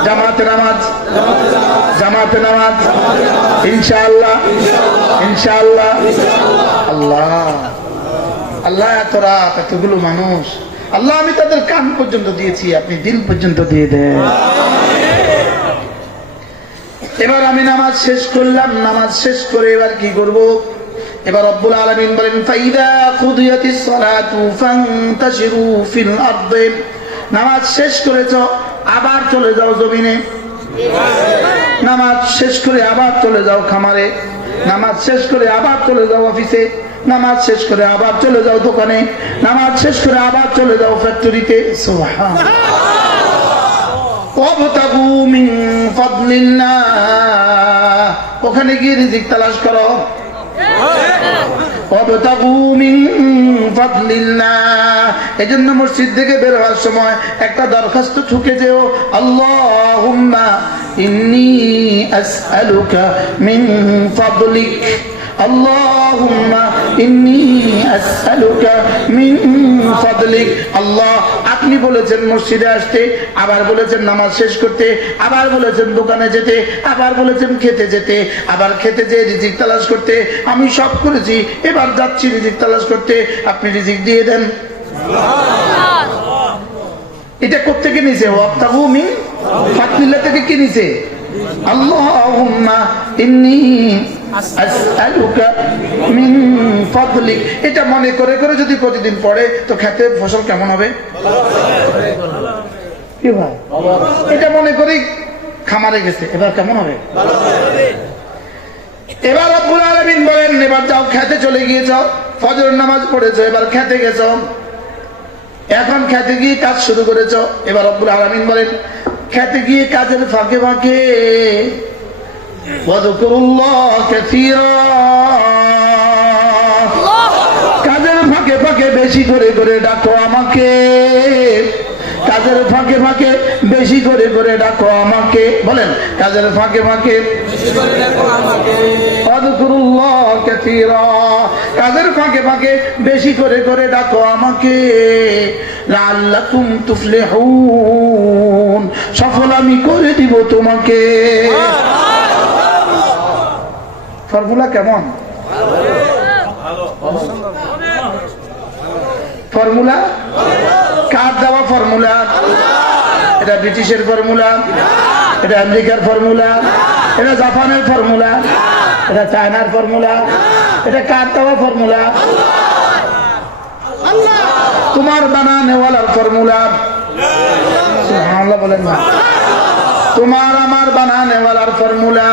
জামাতে নামাজ, জামাতে নামাজ ইনশাআল্লাহ, ইনশাআল্লাহ। আল্লাহ আল্লাহ, এত রাত এতগুলো মানুষ, আল্লাহ আমি তাদের কান পর্যন্ত দিয়েছি, আপনি দিল পর্যন্ত দিয়ে দেন। এবার আমি নামাজ শেষ করলাম, নামাজ শেষ করে এবার কি করব? এবার রব্বুল আলামিন বলেন ফাইদা কুদিয়াতিস সালাতু ফান্তাশিরু ফিল আরদি, নামাজ শেষ করেছো আবার চলে যাও জমিনে, নামাজ শেষ করে আবার চলে যাও খামারে, নামাজ শেষ করে আবার চলে যাও অফিসে, নামাজ শেষ করে আবার চলে যাও দোকানে, নামাজ শেষ করে আবার চলে যাও ফ্যাক্টরিতে। সুবহানাল্লাহ। ওয়াবতাগু মিন ফাদলিল্লাহ, ওখানে গিয়ে রিজিক তালাশ করো। ওয়াবতাগু মিন ফাদলিল্লাহ, এজন্য মসজিদ থেকে বের হওয়ার সময় একটা দরখাস্ত ঠুকে যেও, আল্লাহুম্মা ইন্নী আসআলুকা মিন ফাদলিক, আল্লাহুম্মা ইন্নী আসআলুকা মিন ফাদলিক। আল্লাহ আপনি বলেছেন মসজিদে আসতে, আবার বলেছেন নামাজ শেষ করতে, আবার বলেছেন দোকানে যেতে, আবার বলেছেন খেতে যেতে, আবার খেতে যেয়ে রিজিক তালাশ করতে, আমি সব করেছি, এবার যাচ্ছি রিজিক তালাশ করতে, আপনি রিজিক দিয়ে দেন। এটা কোত্থেকে নিছে? ওয়াবতাগু মিন ফাদলিল্লাহ থেকে কি নিছে? আল্লাহুম্মা ইন্নী আসআলুকা মিন ফাদলিক। এটা মনে করে করে যদি প্রতিদিন পড়ে তো খেতে ফসল কেমন হবে? কি ভাই, এটা মনে করি খামারে গেছে, এবার কেমন হবে? এবার রব্বুল আলামিন বলেন এবার যাও খেতে চলে গিয়েছো, ফজর নামাজ পড়েছো, এবার খেতে গেছো, এখন খেতে গিয়ে কাজ শুরু করেছো। এবার রব্বুল আলামিন বলেন খেতে গিয়ে কাজের ফাঁকে ফাঁকে ওয়াযকুরুল্লাহ কাসীরা, কাজের ফাঁকে ফাঁকে বেশি করে করে ডাকো আমাকে, কাজের ফাঁকে ফাঁকে বেশি করে করে ডাকো আমাকে। বলেন কাজের ফাঁকে ফাঁকে ওয়াযকুরুল্লাহ কাসীরা, কাজের ফাঁকে ফাঁকে বেশি করে করে ডাকো আমাকে, লাআল্লাকুম তুফলিহুন, সফল আমি করে দিব তোমাকে। ফর্মুলা কেমন? ফর্মুলা কার দেওয়া ফর্মুলা? এটা ব্রিটিশের ফর্মুলা, এটা আমেরিকার ফর্মুলা, এটা জাপানের ফর্মুলা, এটা চায়নার ফর্মুলা, এটা কার দেওয়া ফর্মুলা? তোমার বানানেওয়ালার ফর্মুলা। সুবহানাল্লাহ বলেন না, তোমার আমার বানানেওয়ালার ফর্মুলা।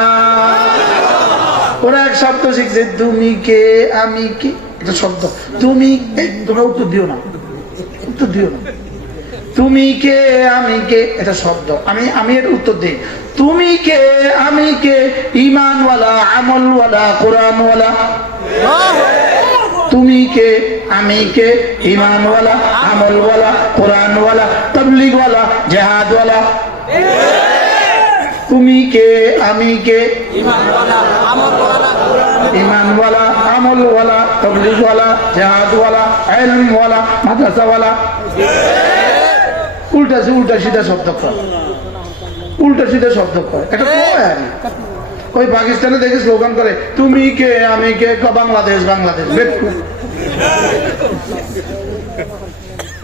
ওরা এক শব্দ শিখছে, তুমি কে আমি কে, এটা শব্দ। তুমি, তোমরা উত্তর দিও না, উত্তর দিও না। তুমি কে আমি কে, এটা শব্দ। আমি এর উত্তর দিই, তুমি কে আমি কে, ঈমানওয়ালা আমলওয়ালা কোরআনওয়ালা। তুমি কে আমি কে, ঈমানওয়ালা আমলওয়ালা কোরআনওয়ালা তাবলীগওয়ালা জিহাদওয়ালা। তুমি কে আমি কে, ঈমানওয়ালা আমলওয়ালা তাবলীগওয়ালা জিহাদওয়ালা ইলমওয়ালা মাদ্রাসাওয়ালা। উল্টা সিধা শব্দ কর, উল্টা সিধা শব্দ কর। এটা ওই পাকিস্তানে দেখে স্লোগান করে, তুমি কে আমি কে, বাংলাদেশ বাংলাদেশ।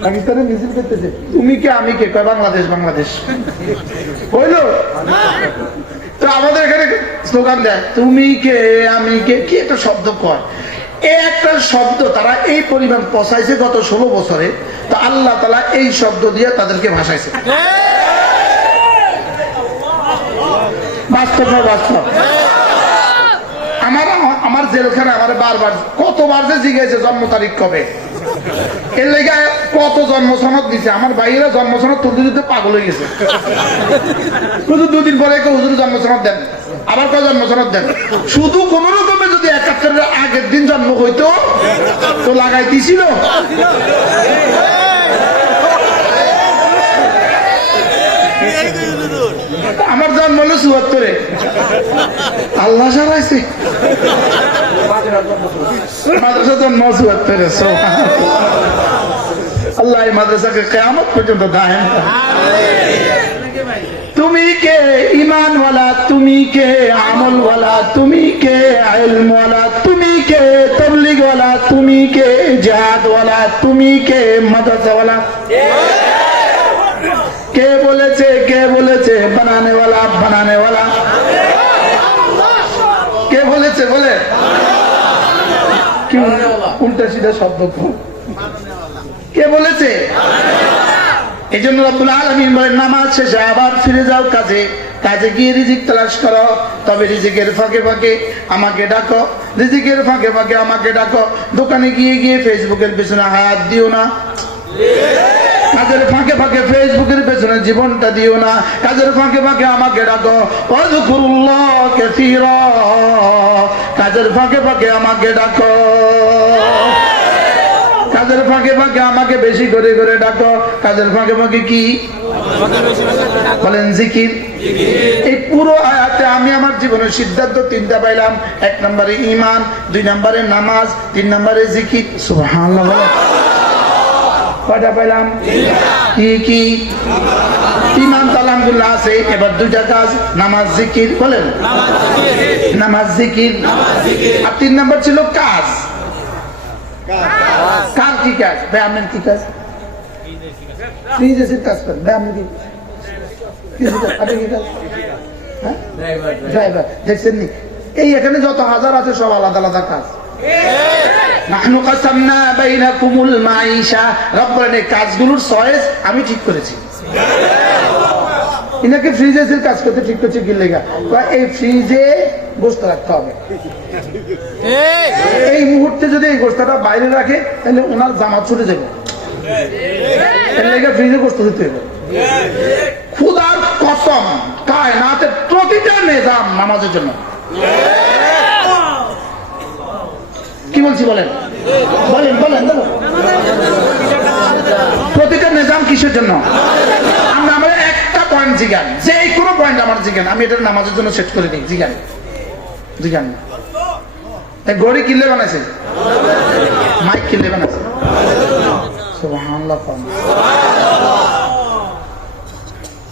পাকিস্তানে মিছিল করতেছে, তুমি কে আমি কে, বাংলাদেশ বাংলাদেশ। হইলো তো আমাদের এখানে স্লোগান দেয়, তুমি কে আমি কে, কি একটা শব্দ কয়। এই একটা শব্দ তারা এই পরিমাণ পচাইছে গত 16 বছরে, তো আল্লাহ তাআলা এই শব্দ দিয়ে তাদেরকে ভাসাইছে। বাস্তব না বাস্তব? আমার জেলখানে আমার বারবার কতবার যে জিজ্ঞেস জন্ম তারিখ কবে, এর লেগে কত জন্ম সনদ দিছে, আমার ভাইয়েরা জন্ম সনদ তুলতে তুলতে পাগল হয়ে গেছে। শুধু দুদিন পরে হুজুর জন্ম সনদ দেন, আবার কয় জন্ম সনদ দেন। শুধু কোন রকমে যদি ৭১ আগের দিন জন্ম হইতো তো লাগাই দিছিল। আমার জন্ম হলো ৭৪-এ, আল্লাহ সারাইছে। মাদ্রাসা জন্ম ৭৪-এ। আল্লাহ এই মাদ্রাসাকে কিয়ামত পর্যন্ত দায়েম করে। তুমি কে ঈমানওয়ালা, তুমি কে আমলওয়ালা, তুমি কে ইলমওয়ালা, তুমি কে তাবলীগওয়ালা, তুমি কে জিহাদওয়ালা, তুমি কে মাদ্রাসাওয়ালা? কে বলেছে বানানেওয়ালা, বানানেওয়ালা কে বলেছে? বলে কি উল্টা সিধা শব্দ কে বলেছে? এই জন্য রব্বুল আলামিন বলেন নামাজ শেষে আবার ফিরে যাও কাজে, কাজে গিয়ে রিজিক তালাশ করো, তবে রিজিকের ফাঁকে ফাঁকে আমাকে ডাকো, রিজিকের ফাঁকে ফাঁকে আমাকে ডাকো। দোকানে গিয়ে গিয়ে ফেসবুকের পেছনে হাত দিও না, কাজের ফাঁকে ফাঁকে ফেসবুকের পেছনে জীবনটা দিও না, কাজের ফাঁকে ফাঁকে আমাকে ডাকো। ওয়াযকুরুল্লাহ কাসীরা, কাজের ফাঁকে ফাঁকে আমাকে ডাকো, কাজের ফাঁকে ফাঁকে আমাকে বেশি করে করে ডাকো। কাজের ফাঁকে ফাঁকে কি বলেন? জিকির। এই পুরো আয়াতে আমি আমার জীবনের সিদ্ধান্ত ৩টা পাইলাম। ১ নম্বরে ঈমান, ২ নম্বরে নামাজ, ৩ নম্বরে জিকির। সুবহানাল্লাহ। কয়টা পাইলাম? কি কি? ঈমান তো আলহামদুলিল্লাহ আছে। এবার ২টা কাজ, নামাজ জিকির। বলেন নামাজ জিকির। আর ৩ নম্বর ছিল কাজ। কার কি কাজ? ভাই আপনার কি কাজ? ফ্রিজের কাজ করেন। ভাই আপনি কি ড্রাইভার? দেখছেন নি এই এখানে যত হাজার আছে সব আলাদা আলাদা কাজ। নাহনু কাসামনা বাইনাকুমুল মাঈশা, রব বলেন এই কাজগুলোর চয়েস আমি ঠিক করেছি। ইনাকে ফ্রিজের কাজ করতে ঠিক করছে কি লেগা? এই ফ্রিজে গোশত রাখতে হবে, এই মুহূর্তে যদি এই গোশতটা বাইরে রাখে তাহলে ওনার জামা ছুটে যাবে, এর লেগে ফ্রিজে গোশত দিতে হবে। খুদার কসম কায়নাতের প্রতিটা নিজাম নামাজের জন্য। কি বলছি বলেন? বলেন বলেন বলেন। প্রতিটা নিজাম কিসের জন্য? আমরা একটা পয়েন্ট জিগান, যে কোনো পয়েন্ট আমার জিগান, আমি এটা নামাজের জন্য সেট করে দিই। জিগান জিগান। ঘড়ি কিনলে বানাইছে, মাইক কিনলে বানাইছে। সুবহানাল্লাহ।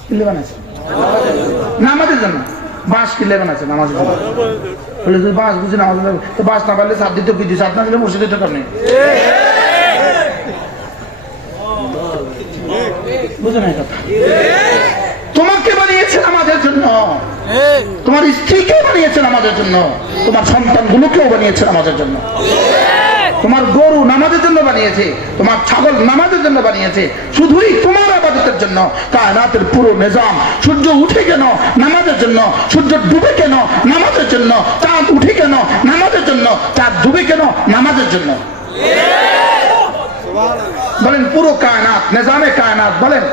কিনলে বানাইছে নামাজের জন্য। বাঁশ কিনলে বানাইছে নামাজের জন্য। বলে তুই বাঁশ বুঝি নামাজ, তো বাঁশ না পারলে সাত দিতে কি দিস? সাত না দিলে মসজিদের টাকা নেই। বুঝে নাই কথা? তোমাকে বানিয়েছেন আমাদের জন্য, তোমার স্ত্রীকে বানিয়েছেন আমাদের জন্য, তোমার সন্তানগুলোকেও বানিয়েছেন আমাদের জন্য। তোমার গরু নামাজের জন্য বানিয়েছে, তোমার ছাগল নামাজের জন্য বানিয়েছে, শুধুই তোমার ইবাদতের জন্য। কায়নাতের পুরো নিজাম, সূর্য উঠে কেন? নামাজের জন্য। সূর্য ডুবে কেন? নামাজের জন্য। চাঁদ উঠে কেন? নামাজের জন্য। চাঁদ ডুবে কেন? নামাজের জন্য। বলেন পুরো কায়নাত, নিজামে কায়নাত বলেন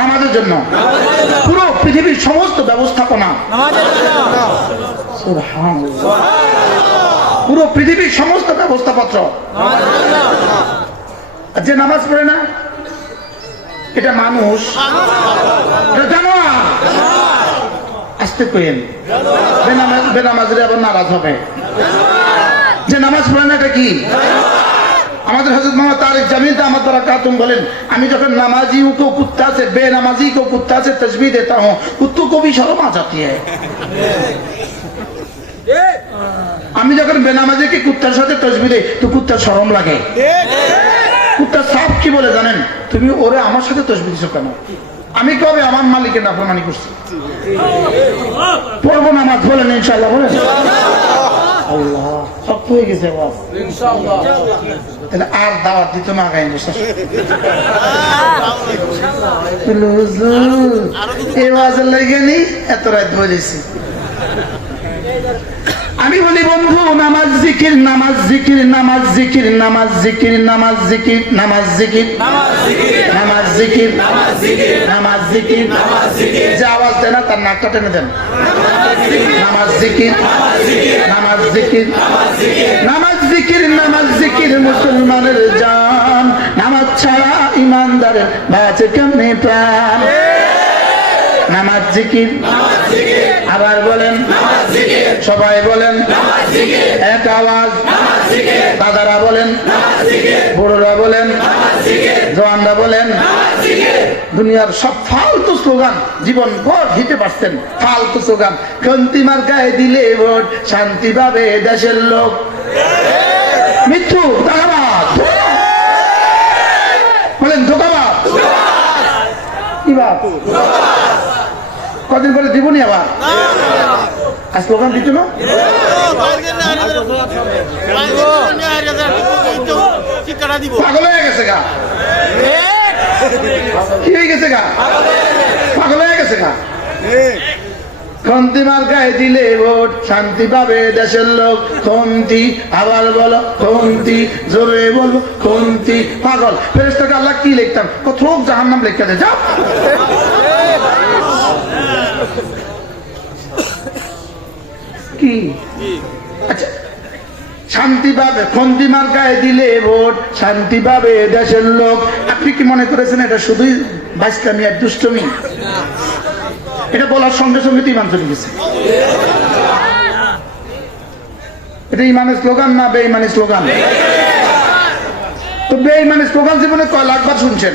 নামাজের জন্য। পুরো পৃথিবীর সমস্ত ব্যবস্থাপনা, সুবহানাল্লাহ, পুরো পৃথিবীর সমস্ত ব্যবস্থাপত্র। যে নামাজ পড়ে না এটা মানুষ, এটা জানোয়ার। আসতে কইেন, বেনামাজের আবার নারাজ হবে। যে নামাজ পড়ে না এটা কি? আমাদের হযরত মুহাম্মদ তারিক জামিল দামাত বরকাতুহু বলেন, আমি যখন নামাজিयों को कुत्ता से बेनमाजी को कुत्ता से तस्बीह देता हूँ, कुत्तों को भी शर्म आ जाती है। আমি যখন বেনামাজিকে কুত্তার সাথে তসবিহ দেই তো কুত্তার শরম লাগে। কুত্তা সাপ কি বলে জানেন? তুমি ওরে আমার সাথে তসবিহ দিছো কেন? আমি কবে আমার মালিকের নাফরমানি করছি? পড়বো নামাজ বলেন ইনশাআল্লাহ। বলেন আল্লাহ শক্ত হয়ে গেছে বাস। ইনশাআল্লাহ তাহলে আর দাওয়াত দিতে না গাইন এই ওয়াজের লাগেনি এত রাত বলেছি। আমি আমি বলি বন্ধু, নামাজ জিকির, নামাজ জিকির, নামাজ জিকির, নামাজ জিকির, নামাজ জিকির, নামাজ জিকির, নামাজ জিকির, নামাজ জিকির, যে আওয়াজ দেয় না তার নাকটা টেনে দেন। নামাজ জিকির, নামাজ জিকির, নামাজ জিকির, নামাজ জিকির মুসলমানের জান। নামাজ ছাড়া ইমানদারের বাঁচে কেমনে প্রাণ। নামাজ জিকির, আবার বলেন, সবাই বলেন এক আওয়াজ। দাদারা বলেন, বড়রা বলেন, জওয়ানরা বলেন। দুনিয়ার সব ফালতু স্লোগান জীবন ভর দিতে পারতেন, ফালতু স্লোগান। খন্তিমার গায়ে দিলে ভোট, শান্তি পাবে দেশের লোক। মিথ্যু, ধন্যবাদ বলেন, ধন্যবাদ। কি বাপ, কদিন পরে দিবনি আবার আর স্লোগান দিত না। পাগল হয়ে গেছে গা, কি হয়ে গেছে গা, পাগল হয়ে গেছে গা। খন্তিমার গায়ে দিলে ভোট, শান্তি পাবে দেশের লোক। খন্তি, আবার বলো খন্তি, জোরে বলো খন্তি। পাগল। ফেরেশতাকে আল্লাহ কি লিখতাম, থোক জাহান্নাম লিখতে দে, যাও। কি আচ্ছা, শান্তি পাবে, খন্তিমার গায়ে দিলে ভোট, শান্তি পাবে দেশের লোক। আপনি কি মনে করেছেন এটা শুধুই বাইসলামি আর দুষ্টমি? এটা বলার সঙ্গে সঙ্গে তো ইমান চলে গেছে। এটা ইমানের স্লোগান না বেঈমানের স্লোগান? তো বেঈমানের স্লোগান জীবনে কয় লাখবার শুনছেন?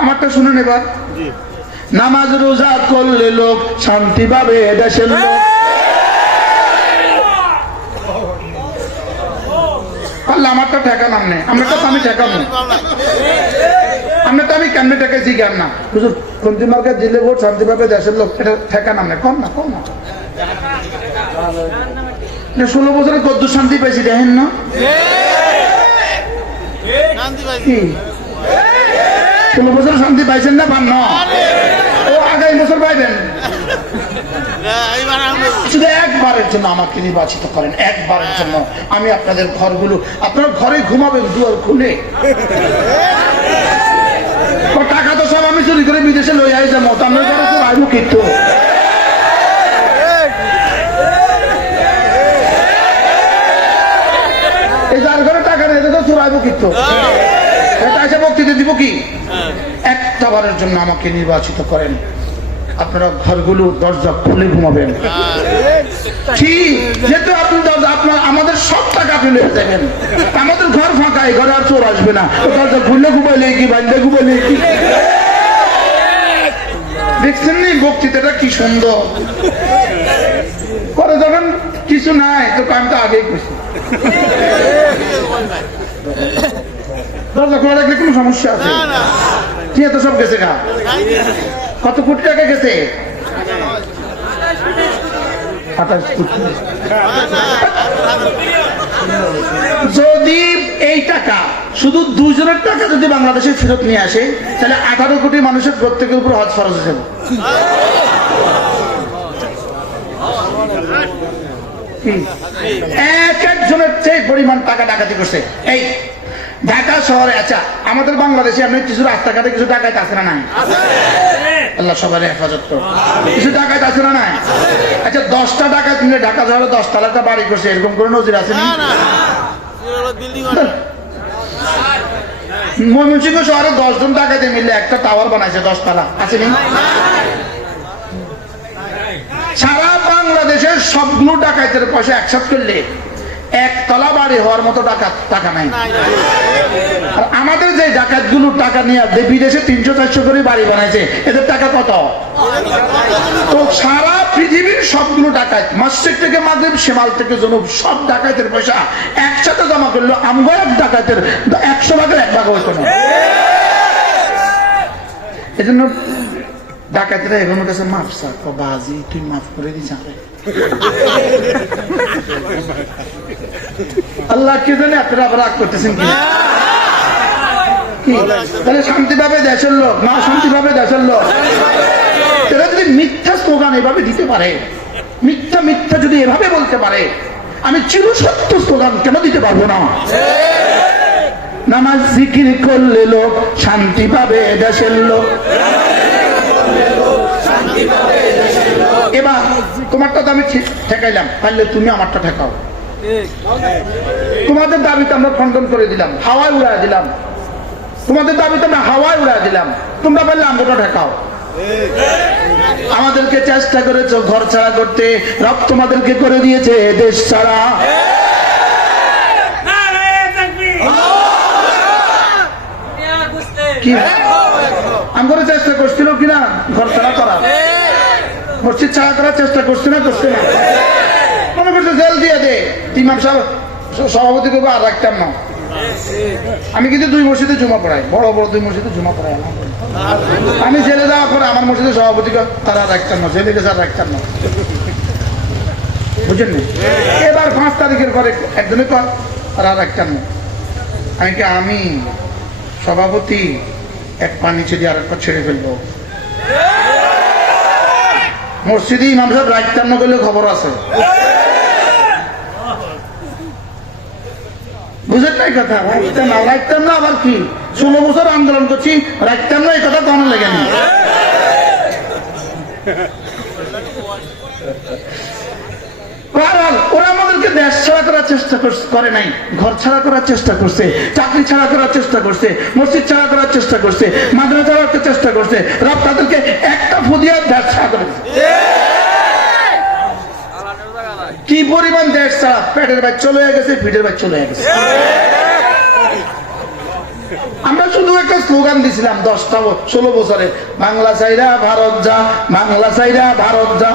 আমারটা শুনুন এবার। নামাজ রোজা করলে লোক শান্তি পাবে দেশের লোক। পারলে আমারটা ঠেকা নাম নেই, আমরা তো আমি ঠেকাবো, আমরা তো আমি কেমনে ঠেকাইছি জ্ঞান না। হুজুর খন্তিমার গায়ে দিলে ভোট, শান্তি পাবে দেশের লোক, এটা ঠেকা নাম নেই। কম না, কম না। 16 বছরে কত শান্তি পাইছি দেখেন না? কি 16 বছর শান্তি পাইছেন না? পান না, ও আগামী বছর পাইবেন। শুধু একবারের জন্য আমাকে নির্বাচিত করেন, একবারের জন্য। আমি আপনাদের ঘরগুলো, আপনার ঘরে ঘুমাবেন দুয়ার খুলে। টাকা তো সব আমি চুরি করে বিদেশে লই আই যাবো, আপনার ঘরে তো আইব কিন্তু। এই যার ঘরে টাকা নেই তো চুরাইব কিন্তু, এটা বক্তৃতা দিব কি? একটা বারের জন্য আমাকে নির্বাচিত করেন, আপনারা ঘরগুলো দরজা খুলে ঘুমাবেন। ঠিক, যেহেতু আপনি আপনার আমাদের সব টাকা ফেলে দেবেন, আমাদের ঘর ফাঁকা, এই ঘরে আর চোর আসবে না। দরজা খুলে ঘুমাইলে কি, বান্ধে ঘুমাইলে কি? দেখছেন নি বক্তৃতাটা কি সুন্দর করে? যখন কিছু নাই তো আমি তো আগেই খুশি। দরজা খোলা রাখলে কোনো সমস্যা আছে? কি এত সব গেছে গা? কত কোটি টাকা গেছে? 28 কোটি। যদি এই টাকা শুধু 2 জনের টাকা যদি বাংলাদেশে ফেরত নিয়ে আসে, তাহলে 18 কোটি মানুষের প্রত্যেকের উপর হজ ফরজ হয়ে যাবে। এক একজনের চেয়ে পরিমাণ টাকা ডাকাতি করছে এই ঢাকা শহরে। আচ্ছা, আমাদের বাংলাদেশে এমনি কিছু রাস্তাঘাটে কিছু ডাকাত আছে না নাই? আল্লাহ সবার হেফাজত করো। কিছু ডাকাত আছে না নাই? আচ্ছা, 10টা ডাকাত মিলে ঢাকা শহরে 10 তলাটা বাড়ি করছে, এরকম করে নজির আছে না? ময়মনসিংহ শহরে 10 জন ডাকাতে মিলে একটা টাওয়ার বানাইছে 10 তলা, আছে না? সারা বাংলাদেশের সবগুলো ডাকাতের পয়সা একসাথে করলে 1 তলা বাড়ি হওয়ার মতো টাকা নাই। আমাদের যে ডাকাত গুলো টাকা নিয়ে বিদেশে 300-400 করে বাড়ি বানাইছে, এদের টাকা কত? তো সারা পৃথিবীর সবগুলো ডাকাত, মসজিদ থেকে মাগরিব, শিমাল থেকে জনুব, সব ডাকাতের পয়সা একসাথে জমা করলো, আমগো এক ডাকাতের 100 ভাগের 1 ভাগ হইতো না। এজন্য ডাকাতেরা এগুলোর কাছে মাফ চায়, বাজি তুই মাফ করে দিস। আল্লাহ কি জানে আপনারা আবার রাগ করতেছেন কি? তাহলে শান্তি পাবে দেশের লোক না? শান্তি পাবে দেশের লোক। এরা যদি মিথ্যা স্লোগান এভাবে দিতে পারে, মিথ্যা মিথ্যা যদি এভাবে বলতে পারে, আমি চিরসত্য স্লোগান কেন দিতে পারবো না? নামাজ জিকির করলে লোক শান্তি পাবে দেশের লোক। এবার তোমারটা তো আমি ঠেকাইলাম, পারলে তুমি আমারটা ঠেকাও। তোমাদের দাবিতে আমরা খণ্ডন করে দিলাম, হাওয়ায় উড়ায় দিলাম। তোমাদের দাবিতে আমরা হাওয়ায় উড়ায় দিলাম, তোমরা পারলে আমরাটা ঠেকাও। আমাদেরকে চেষ্টা করেছো ঘর ছাড়া করতে, রব তোমাদেরকে করে দিয়েছে দেশ ছাড়া। কি আমরা চেষ্টা করছিল কিনা ঘর ছাড়া করা, মসজিদ ছাড়া করার চেষ্টা করছি না, করছে না? মনে করছে জেল দিয়ে দে, ইমাম সাহেব সভাপতি করবো আর রাখতাম না। আমি কিন্তু 2 মসজিদে জমা পড়াই, বড় বড় 2 মসজিদে জমা পড়াই। আমি জেলে যাওয়ার পরে আমার মসজিদে সভাপতি তারা রাখতাম না, জেলে গেছে আর রাখতাম না, বুঝলেন? এবার 5 তারিখের পরে একজনে তারা রাখতাম না। আমি সভাপতি এক পা নিচে দিয়ে আর এক পা ছেড়ে ফেলবো। মসজিদে ইমাম সাহেব রাখতাম না করলে খবর আছে, বুঝেন না? কথা রাখতাম না, আবার কি 16 বছর আন্দোলন করছি, রাখতাম না এই কথা তো আমার লেগেনি। ওরা আমাদেরকে দেশ ছাড়া করার চেষ্টা করে নাই, ঘর ছাড়া করার চেষ্টা করছে, চাকরি ছাড়া করার চেষ্টা করছে, মসজিদ ছাড়া করার চেষ্টা করছে, মাদ্রাসা ছাড়া করার চেষ্টা করছে। রব তাদেরকে একটা ফুদিয়া দেশ ছাড়া করেছে। কি পরিমাণ দেশ ছাড়া, পেটের ভাই চলে গেছে, পিঠের ভাই চলে গেছে। আমরা শুধু একটা স্লোগান দিছিলাম 16 বছরে, বাংলা চাইরা ভারত যা, বাংলা চাইরা ভারত যা।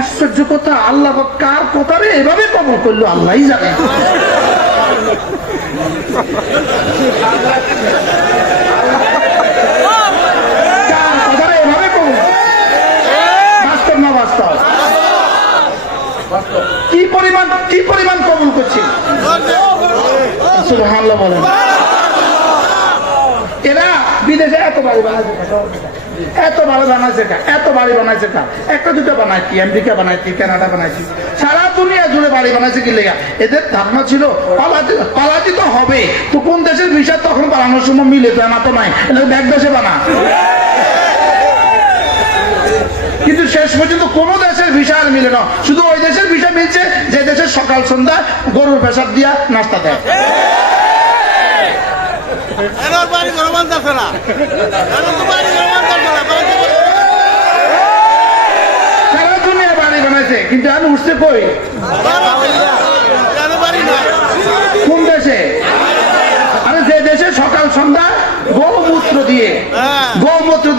আশ্চর্য কথা, আল্লাহ কার কথারে এভাবে কবল করলো আল্লাহই জানে। কার কথারে এভাবে কবল, বাস্তব না বাস্তব? কি পরিমাণ কবুল করছি, সুবহানাল্লাহ বলেন। এরা বিদেশে এত বাড়ি বানাইছে, এত বাড়ি বানাইছে, এত বাড়ি বানাইছে, একটা দুটো বানাইছি, আমেরিকা বানাইছি, কানাডা বানাইছি, সারা দুনিয়া জুড়ে বাড়ি বানাইছে। কি লেগা? এদের ধারণা ছিল পালাতি তো হবে, তো কোন দেশের ভিসা তখন বানানোর সময় মিলে তো, আমার তো নাই, এটা ব্যাগ দেশে বানা। কিন্তু শেষ পর্যন্ত কোন দেশের ভিসা আর মিলে না, শুধু ওই দেশের ভিসা মিলছে যে দেশের সকাল সন্ধ্যা গরুর পেশাব দিয়া নাস্তা দেয়। সারা দুনিয়া বাড়ি বানাইছে, কিন্তু আমি উঠছে কই? কোন দেশে? আরে যে দেশে সকাল সন্ধ্যা গৌমূত্র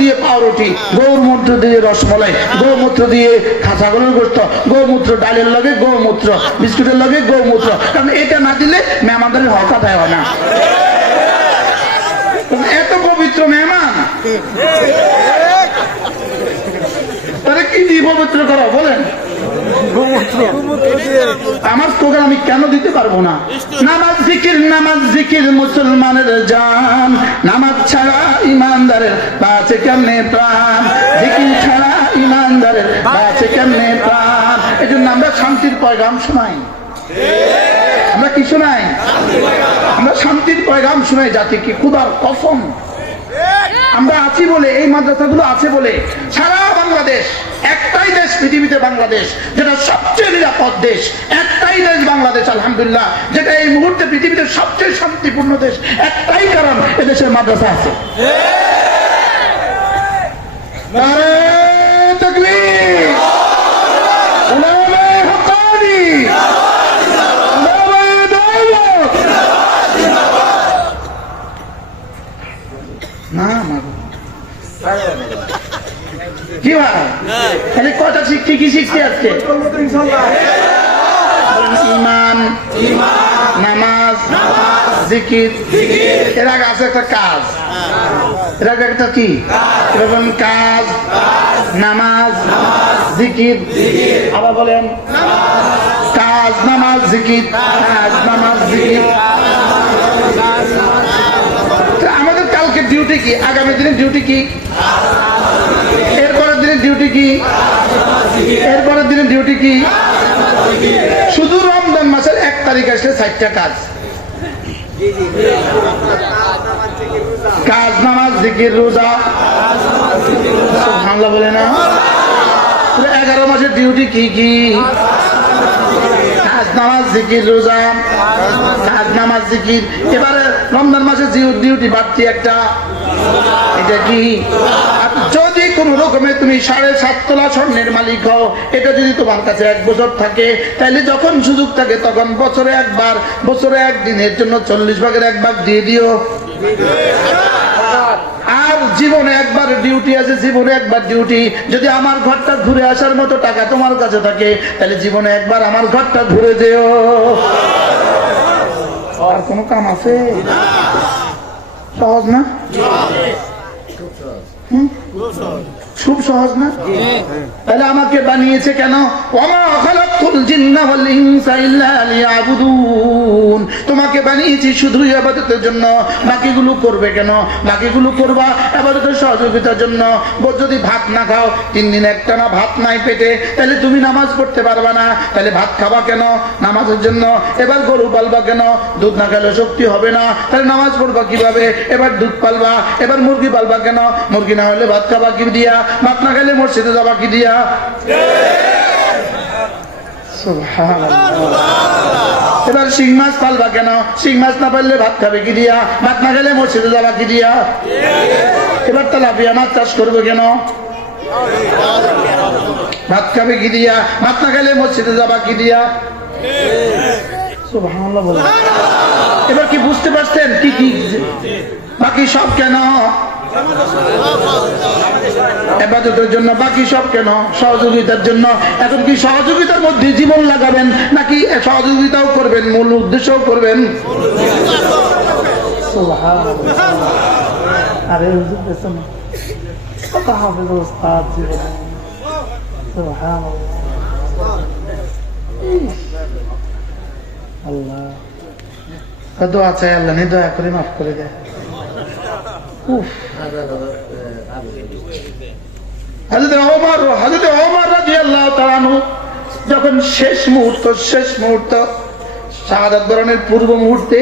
দিয়ে পাউরুটি, গৌমূত্র দিয়ে রসমলাই, গৌমূত্র দিয়ে ছাগলের গোস্ত, গৌমূত্র ডালের লগে গৌমূত্র, বিস্কুটের লগে গৌমূত্র, কারণ এটা না দিলে মেহমানদের হকা দেয় না। এত পবিত্র মেহমান, তারা কি দিয়ে পবিত্র করো বলেন? আমার স্লোগান আমি কেন দিতে পারবো না? নামাজ জিকির মুসলমানের জান, নামাজ ছাড়া ইমানদারের বাঁচে কেমনে প্রাণ, জিকির ছাড়া ইমানদারের বাঁচে কেমনে প্রাণ। এই জন্য আমরা শান্তির পয়গাম শোনাই। আমরা কি শোনাই? আমরা শান্তির পয়গাম শোনাই জাতিকে। খোদার কসম, আমরা আছি বলে, এই মাদ্রাসাগুলো আছে বলে সারা বাংলাদেশ, একটাই দেশ পৃথিবীতে বাংলাদেশ, যেটা সবচেয়ে নিরাপদ দেশ, একটাই দেশ বাংলাদেশ আলহামদুলিল্লাহ, যেটা এই মুহূর্তে পৃথিবীতে সবচেয়ে শান্তিপূর্ণ দেশ, একটাই কারণ এদেশের মাদ্রাসা আছে। নারে তাকবীর, উলামায়ে হক্কানি, উলামায়ে দাওয়াত। না কি ভাই, তাহলে কটা শিখছি, কি শিখছি আজকে? ইমান, নামাজ, জিকির। এর আগে আছে একটা কাজ, এর আগে একটা কি? এরকম কাজ, নামাজ, জিকির। আবার বলেন, কাজ, নামাজ, জিকির, কাজ, নামাজ, জিকির। আমাদের কালকে ডিউটি কি? আগামী দিনের ডিউটি কি? এরপরের দিনের ডিউটি কি? এরপরের দিনের ডিউটি কি? শুধু রমজান মাসের 1 তারিখ আসলে 4টা কাজ। কাজ, নামাজ, জিকির, রোজা। বাংলা বলে না? 11 মাসের ডিউটি কি কি? কাজ, নামাজ, জিকির, রোজা। কাজ, নামাজ, জিকির। এবারে রমজান মাসে ডিউটি বাড়তি একটা, এটা কি? যদি কোন রকমে তুমি 7.5 তোলা স্বর্ণের মালিক হও, এটা যদি তোমার কাছে 1 বছর থাকে, তাহলে যখন সুযোগ থাকে তখন বছরে একবার, বছরে একদিনের জন্য 40 ভাগের 1 ভাগ দিয়ে দিও। আর জীবনে একবার ডিউটি আছে, জীবনে একবার ডিউটি। যদি আমার ঘরটা ঘুরে আসার মতো টাকা তোমার কাছে থাকে, তাহলে জীবনে একবার আমার ঘরটা ঘুরে দিও। আর কোন কাম আছে? সহজ না? খুব সহজ না? তাহলে আমাকে বানিয়েছে কেন? ওমা খালাকতুল জিন্না ওয়াল ইনসা ইল্লা লিয়াবুদুন। তোমাকে বানিয়েছি শুধু ইবাদতের জন্য। বাকিগুলো করবে কেন? বাকিগুলো করবা ইবাদতের সহযোগিতার জন্য। যদি ভাত না খাও, 3 দিন একটানা ভাত নাই পেটে, তাহলে তুমি নামাজ পড়তে পারবা না। তাহলে ভাত খাবা কেন? নামাজের জন্য। এবার গরু পালবা কেন? দুধ না খেলে শক্তি হবে না, তাহলে নামাজ পড়বা কিভাবে? এবার দুধ পালবা। এবার মুরগি পালবা কেন? মুরগি না হলে ভাত খাবা কি দিয়া? ভাত না খেলে মসজিদে যাবা কি দিয়া? এবার শিং মাছ পালবা কেন? শিং মাছ না পারলে ভাত খাবে কি দিয়া? ভাত না খেলে মসজিদে যাবা কি দিয়া? এবার তেলাপিয়া মাছ চাষ করবে কেন? ভাত খাবে কি দিয়া? ভাত না খেলে মসজিদে যাবা কি দিয়া? সুবহানাল্লাহ বলে। এবার কি বুঝতে পারছেন কি কি? বাকি সব কেন? ইবাদতের জন্য। বাকি সব কেন? সহযোগিতার জন্য। এখন কি সহযোগিতার মধ্যে জীবন লাগাবেন, নাকি সহযোগিতাও করবেন, মূল উদ্দেশ্যও করবেন? আরে আল্লাহ দোয়া চাই, আল্লাহ নি দয়া করে মাফ করে দেয়। যখন শেষ মুহূর্ত শাহাদাত বরণের পূর্ব মুহূর্তে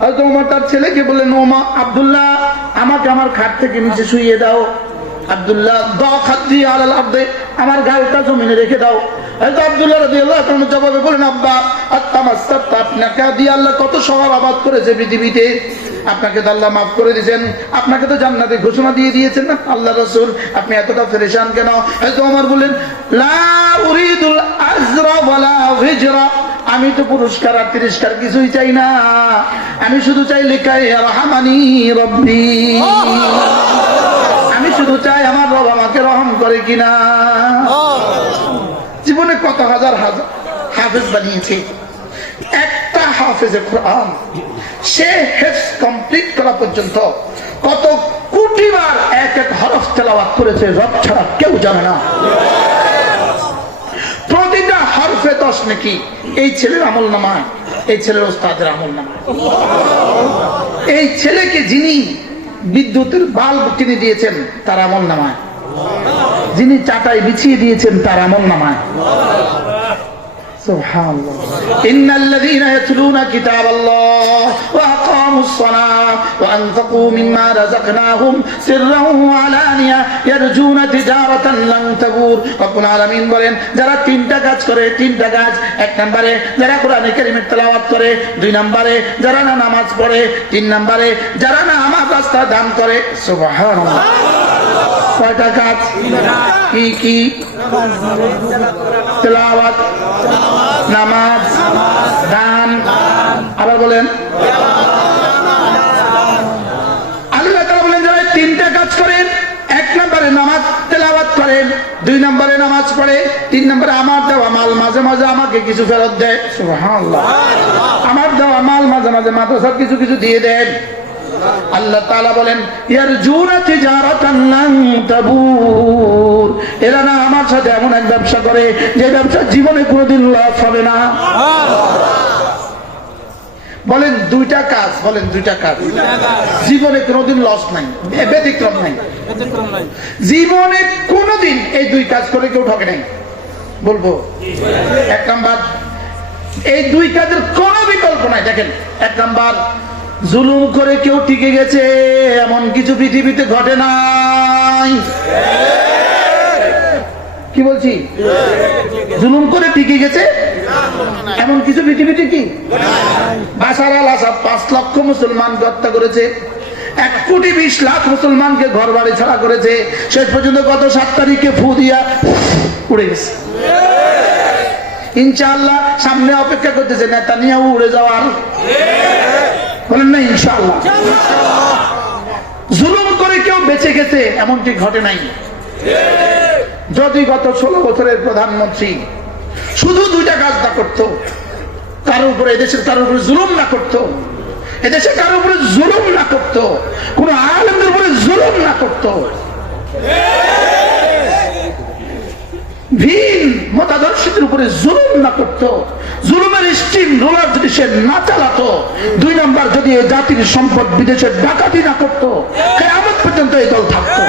হযরত ওমর তার ছেলেকে বললেন, ওমা আব্দুল্লাহ, আমাকে আমার খাট থেকে নিচে শুইয়ে দাও। আব্দুল্লাহ খাদ্দি আলাল আরদে, আমার গালটা জমিনে রেখে দাও। আব্দুল্লাহ রাদিয়াল্লাহু তাআলা জবাবে বলেন, আব্বা আত্তামাসসাত, আপনাকে দিয়ে আল্লাহ কত শহর আবাদ করেছে পৃথিবীতে, আপনাকে তো আল্লাহ মাফ করে দিয়েছেন, আপনাকে তো জান্নাতে ঘোষণা দিয়ে দিয়েছেন না আল্লাহ রাসূল, আপনি এতটা পেরেশান কেন? হযরত ওমর বলেন, লা উরিদুল আজরা ওয়ালা হিজরা, আমি তো পুরস্কার আর তিরস্কার কিছুই চাই না, আমি শুধু চাই লিকাই রহমানি রব্বি, আমি শুধু চাই আমার রব আমাকে রহম করে কিনা। জীবনে কত হাজার হাজার হাফেজ বানিয়েছে, একটা হাফেজে কোরআন সে হেফজ কমপ্লিট করা পর্যন্ত কত কোটিবার এক এক হরফ তেলাওয়াত করেছে, রব ছাড়া কেউ জানে না। প্রতিটা হরফে 10 নেকি। এই ছেলের আমল নামায়, এই ছেলের ওস্তাদের আমল নামায়, এই ছেলেকে যিনি বিদ্যুতের বাল্ব কিনে দিয়েছেন তার আমল নামায়, যিনি চাটাই বিছিয়ে দিয়েছেন তার আমল নামায়। সুবহানাল্লাহ। ইন্নাল্লাযীনা ইয়াতলুনা কিতাবাল্লাহ ওয়া আকামুস সালাত ওয়া আনফাকু মিম্মা রাযাকনাহুম সিররান ওয়া আলানিয়া ইয়ারজুনা তিজারাতান লান তাবুর। রব্বুল আলামিন বলেন, যারা 3টা কাজ করে, 3টা কাজ। 1 নম্বরে যারা কোরআনে কারীমের তেলাওয়াত করে, 2 নম্বরে যারা না নামাজ পড়ে, 3 নম্বরে যারা না আমার রাস্তায় দান করে। সুবহানাল্লাহ। কয়টা কাজ? কি কি? তেলাওয়াত, নামাজ, দান। আবার বলেন, আল্লাহ তাআলা বলেন যারা 3টা কাজ করেন, 1 নম্বরে নামাজ তেলাওয়াত করেন, 2 নম্বরে নামাজ পড়ে, 3 নম্বরে আমার দেওয়া মাল মাঝে মাঝে আমাকে কিছু ফেরত দেয়। সুবহানাল্লাহ। আমার দেওয়া মাল মাঝে মাঝে মাদ্রাসার কিছু কিছু দিয়ে দেন। আল্লাহ তাআলা বলেন, ইয়ারজুনা তিজারাতান লান তাবুর, এরা না আমার সাথে এমন এক ব্যবসা করে যে ব্যবসা জীবনে কোনোদিন লস হবে না। বলেন দুইটা কাজ, বলেন দুইটা কাজ জীবনে কোনোদিন লস নাই, ব্যতিক্রম নাই। জীবনে কোনোদিন এই দুই কাজ করে কেউ ঠকে নাই। বলবো এক নাম্বার, এই দুই কাজের কোনো বিকল্প নাই। দেখেন, এক নাম্বার, জুলুম করে কেউ টিকে গেছে এমন কিছু পৃথিবীতে ঘটে নাই। কি বলছি? জুলুম করে টিকে গেছে এমন কিছু পৃথিবীতে কি? বাশার আল আসাদ 5 লক্ষ মুসলমানকে হত্যা করেছে, 1,20,00,000 মুসলমানকে ঘর বাড়ি ছাড়া করেছে, শেষ পর্যন্ত গত 7 তারিখে ফু দিয়া উড়ে গেছে। ইনশাআল্লাহ সামনে অপেক্ষা করতেছে নেতানিয়াহু উড়ে যাওয়ার। বলেন না ইনশাআল্লাহ। জুলুম করে কেউ বেঁচে গেছে এমনটি ঘটে নাই। যদি গত 16 বছরের প্রধানমন্ত্রী শুধু দুইটা কাজ না করতো, কারোর উপরে, এদেশের কারোর উপরে জুলুম না করতো, এদেশে কারোর উপরে জুলুম না করতো, কোন আলেমদের উপরে জুলুম না করতো, ভিন মতাদর্শীদের উপরে জুলুম না করতো, জুলুমের স্টিম রোলার যদি সে না চালাতো, 2 নাম্বার যদি এই জাতির সম্পদ বিদেশে ডাকাতি না করতো, কিয়ামত পর্যন্ত এই দল থাকতো।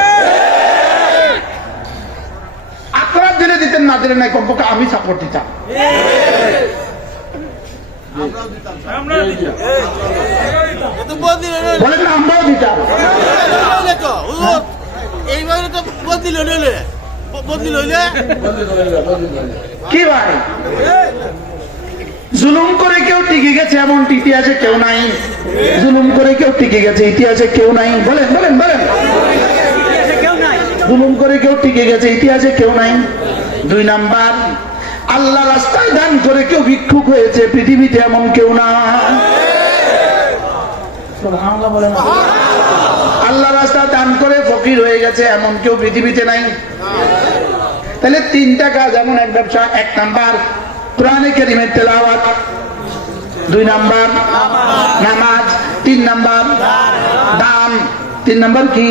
আপনারা দিলে দিতেন, না দিলে নাই, কমপক্ষে আমি সাপোর্ট দিতাম। বলেন না, আমরাও দিতাম। কি ভাই, জুলুম করে কেউ টিকে গেছে এমন ইতিহাসে কেউ নাই। জুলুম করে কেউ টিকে গেছে ইতিহাসে কেউ নাই। বলেন বলেন বলেন, জুলুম করে কেউ টিকে গেছে ইতিহাসে কেউ নাই। 2 নাম্বার, আল্লাহ রাস্তায় দান করে কেউ ভিক্ষুক হয়েছে পৃথিবীতে এমন কেউ না। সুবহানাল্লাহ বলেন। আল্লাহ রাস্তায় দান করে ফকির হয়ে গেছে এমন কেউ পৃথিবীতে নাই। তাহলে 3টা কাজ এমন এক ব্যবসা। 1 নাম্বার কোরআনে কারীমের তেলাওয়াত, 2 নাম্বার নামাজ, 3 নাম্বার দান। 3 নাম্বার কি?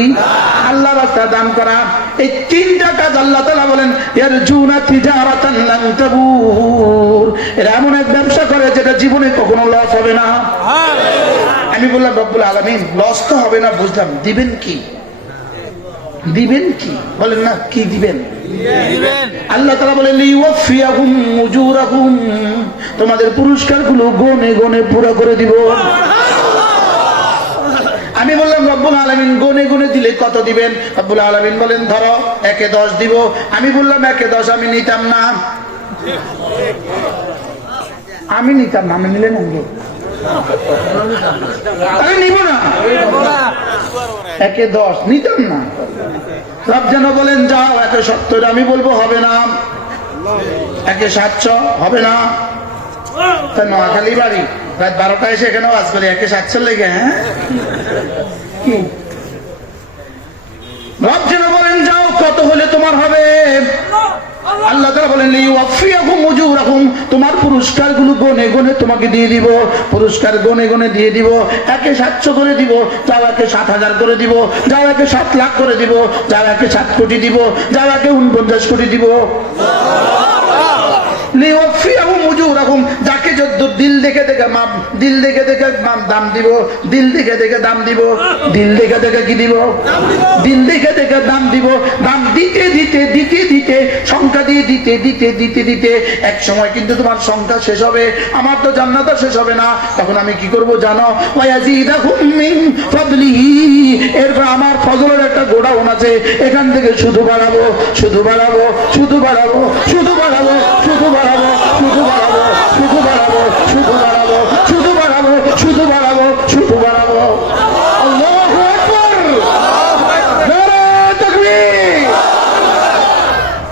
আল্লাহ রাস্তায় দান করা। এই 3টা কাজ আল্লাহ তাআলা বলেন ইয়ারজুনা তিজারাতান লান তাবুর, এরা এমন এক ব্যবসা করে যেটা জীবনে কখনো লস হবে না। আমি বললাম রব্বুল আলামিন লস তো হবে না বুঝলাম, দিবেন কি? দিবেন কি? বলেন না, কি দিবেন? আল্লাহ তাআলা বলেন লিওয়াফিয়াহুম উজুরাহুম, তোমাদের পুরস্কারগুলো গনে গনে পুরো করে দিব। আমি বললাম রব্বুল আলামিন গনে গনে দিলে কত দিবেন? রব্বুল আলামিন বলেন ধরো 1-এ 10 দিব। আমি বললাম 1-এ 10 আমি নিতাম না। আমি নিতাম না, আমি নিলে নেব, আমি নিব না। 1-এ 10 নিতাম না। রব যেন বলেন যাও 1-এ 70, আমি বলবো হবে না। 1-এ 700 হবে না। তাই নোয়াখালী বাড়ি রাত 12টায় এসে এখানে ওয়াজ করি 1-এ 700 লেগে। হ্যাঁ, রব যেন বলেন যাও কত হলে তোমার হবে? আল্লাহ তাআলা বলেন লিওয়াফিয়াহুম উজুরাহুম, তোমার পুরস্কারগুলো গনে গনে তোমাকে দিয়ে দিব। পুরস্কার গনে গনে দিয়ে দিব। 1-এ 700 করে দিব, যাও 1-এ 7,000 করে দিব, যাও 1-এ 7 লাখ করে দিব, যাও 1-এ 7 কোটি দিব, যাও 1-এ 49 কোটি দিব। লিওয়াফিয়াহুম উজুরাহুম, যাকে যত দিল দেখে দেখে মাপ, দিল দেখে দেখে দাম দিব, দিল দেখে দেখে দাম দিব, দিল দেখে দেখে কি দিব? দিল দেখে দেখে দাম দিব। দাম দিতে দিতে দিতে দিতে, সংখ্যা দিয়ে দিতে দিতে দিতে দিতে এক সময় কিন্তু তোমার সংখ্যা শেষ হবে। আমার তো জান্নাত শেষ হবে না, তখন আমি কি করব জানো? ওয়ায়াজিদাহুম মিন ফাদলিহি, এরপর আমার ফজলের একটা গোডাউন আছে, এখান থেকে শুধু বাড়াবো, শুধু বাড়াবো, শুধু বাড়াবো, শুধু বাড়াবো, শুধু বাড়াবো, শুধু বাড়াবো, শুধু বাড়াবো, শুধু বাড়াবো, শুধু বাড়াবো, শুধু বাড়াবো, শুধু বাড়াবো। আল্লাহু আকবার, নারে তাকবীর।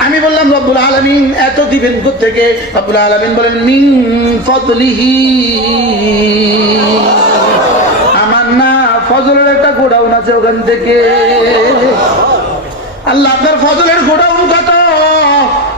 আমি বললাম রব্বুল আলামিন এত দিবেন কোত্থেকে? রব্বুল আলামিন বলেন মিন ফাদলিহি, আমার না ফজলের একটা গোডাউন আছে ওখান থেকে। আল্লাহ আপনার ফজলের গোডাউন কত?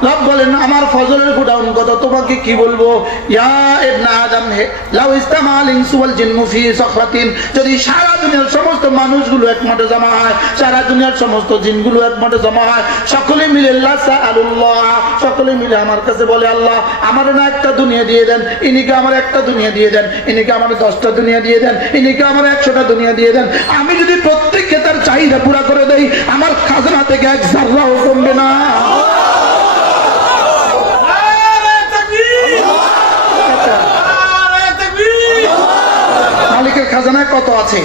রব বলেন আমার ফজলের গোডাউন কত, তোমাকে কি বলবো? ইয়া ইবনে আদম হে লাউ ইস্তামাল ইনসু ওয়াল জিন্নু ফি সাখরাতিন, যদি সারা দুনিয়ার সমস্ত মানুষগুলো একমাঠে জমা হয়, সারা দুনিয়ার সমস্ত জিনগুলো একমাঠে জমা হয়, সকলে মিলে আল্লাহ সাআলুল্লাহ, সকলে মিলে আমার কাছে বলে আল্লাহ আমার না একটা দুনিয়া দিয়ে দেন, ইনিকে আমার একটা দুনিয়া দিয়ে দেন, ইনিকে আমার 10টা দুনিয়া দিয়ে দেন, ইনিকে আমার 100টা দুনিয়া দিয়ে দেন। আমি যদি প্রত্যেককে তার চাহিদা পুরা করে দেই, আমার খাজনা থেকে এক জাররাও কমবে না। মালিকের খাজানায় কত আছে?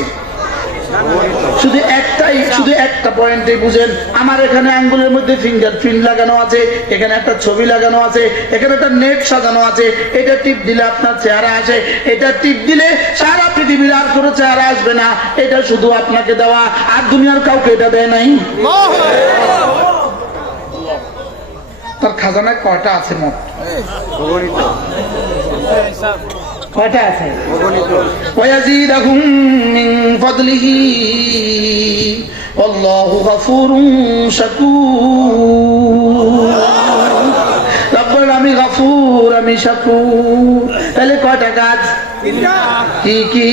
শুধু একটা পয়েন্টে বুঝেন, আমার এখানে আঙ্গুলের মধ্যে ফিঙ্গারপ্রিন্ট লাগানো আছে, এখানে একটা ছবি লাগানো আছে, এখানে একটা নেট সাজানো আছে, এটা টিপ দিলে আপনার চেহারা আসে, এটা টিপ দিলে সারা পৃথিবীর আর কোনো চেহারা আসবে না, এটা শুধু আপনাকে দেওয়া, আর দুনিয়ার কাউকে এটা দেয় নাই। তার খাজানায় কয়টা আছে মোট? কয়টা আছে? ওয়ায়াজিদুহুম মিন ফাদলিহি আল্লাহু গফুরুন শাকুর। রব্বুল আমি গফুর, আমি শাকুর। তাহলে কয়টা কাজ? কি কি?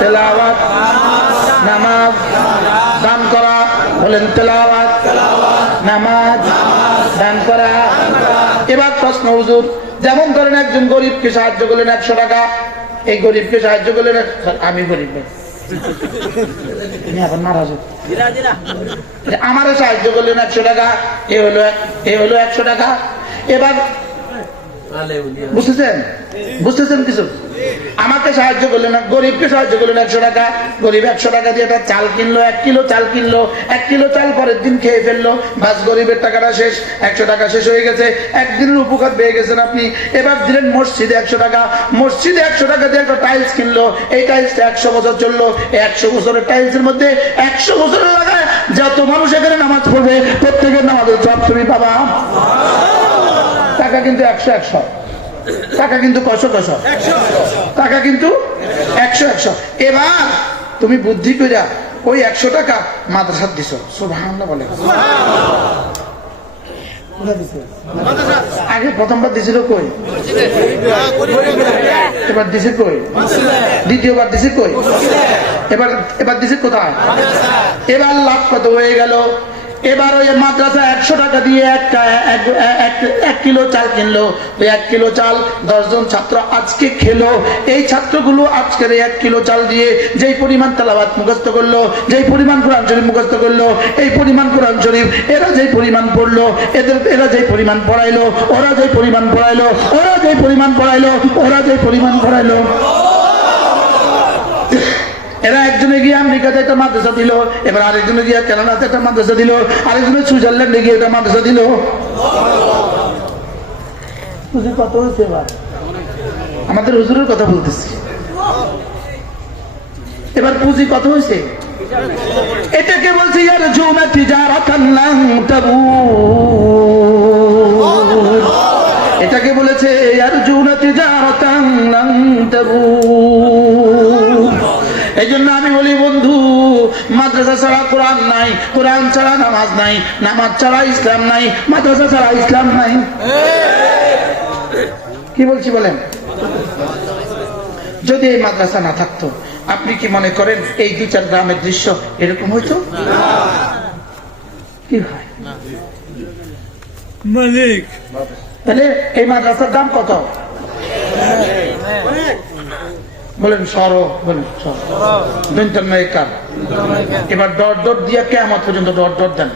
তেলাওয়াত, নামাজ, দান করা। বলেন তেলাওয়াত, নামাজ, দান করা। এবার প্রশ্ন হুজুর, যেমন ধরেন একজন গরিবকে সাহায্য করলেন 100 টাকা, এই গরিবকে সাহায্য করলেন, আমি গরিব এখন নারাজ, আমারও সাহায্য করলেন 100 টাকা, এ হলো 100 টাকা। এবার বুঝতেছেন কিছু? আমাকে সাহায্য করলেন, গরিবকে সাহায্য করলেন 100 টাকা, গরিব 100 টাকা দিয়ে একটা চাল কিনলো, 1 কিলো চাল কিনলো, 1 কিলো চাল পরের দিন খেয়ে ফেললো, বাস গরিবের টাকাটা শেষ, 100 টাকা শেষ হয়ে গেছে, একদিনের উপকার পেয়ে গেছেন আপনি। এবার দিলেন মসজিদে 100 টাকা, মসজিদে 100 টাকা দিয়ে একটা টাইলস কিনলো, এই টাইলসটা 100 বছর চললো, 100 বছরের টাইলসের মধ্যে 100 বছরের লাগায় যত মানুষ এখানে নামাজ পড়বে প্রত্যেকের নামাজের সব তুমি পাবা। টাকা কিন্তু 100 টাকা কিন্তু কশো টাকা কিন্তু 100। এবার তুমি বুদ্ধি কইরা ওই 100 টাকা মাদ্রাসা দিছ, সুবহানাল্লাহ বলে। আগে প্রথমবার দিছিল কই? এবার দিছে কই? দ্বিতীয়বার দিছে কই? এবার দিছে কোথায়? এবার লাভ কত হয়ে গেল? এবার ওই মাদ্রাসা 100 টাকা দিয়ে 1 কিলো চাল কিনলো, ওই 1 কিলো চাল 10 জন ছাত্র আজকে খেলো। এই ছাত্রগুলো আজকের 1 কিলো চাল দিয়ে যেই পরিমাণ তেলাওয়াত মুখস্থ করলো, যেই পরিমাণ কোরআন শরীফ মুখস্থ করলো, এই পরিমাণ কোরআন শরীফ এরা যেই পরিমাণ পড়লো, এরা যেই পরিমাণ পড়াইলো, ওরা যেই পরিমাণ পড়াইলো, ওরা যেই পরিমাণ পড়াইলো, ওরা যেই পরিমাণ পড়াইলো। এরা একজনে গিয়ে আমেরিকাতে একটা মাদ্রাসা দিল, এবার আরেকজনে গিয়ে কানাডাতে একটা মাদ্রাসা দিল, আরেকজনে সুইজারল্যান্ডে গিয়ে একটা মাদ্রাসা দিল। কত হয়েছে? এবার আমাদের হুজুরের কথা বলতেছি, এবার পুঁজি কত হয়েছে? এটাকে বলছে ইয়ারজুনা তিজারাতান লান তাবুর, এটাকে বলেছে ইয়ারজুনা তিজারাতান লান তাবুর। এই জন্য আমি বলি বন্ধু, মাদ্রাসা ছাড়া কোরআন নাই, কোরআন ছাড়া নামাজ নাই, নামাজ ছাড়া ইসলাম নাই, মাদ্রাসা ছাড়া ইসলাম নাই। কি বলছি বলেন? যদি এই মাদ্রাসা না থাকতো, আপনি কি মনে করেন এই 2-4 গ্রামের দৃশ্য এরকম হইতো? কি হয় মালিক? তাহলে এই মাদ্রাসার দাম কত? বলেন 100, বলেন 52 একর। এবার ডট দিয়ে কিয়ামত পর্যন্ত ডট দেন,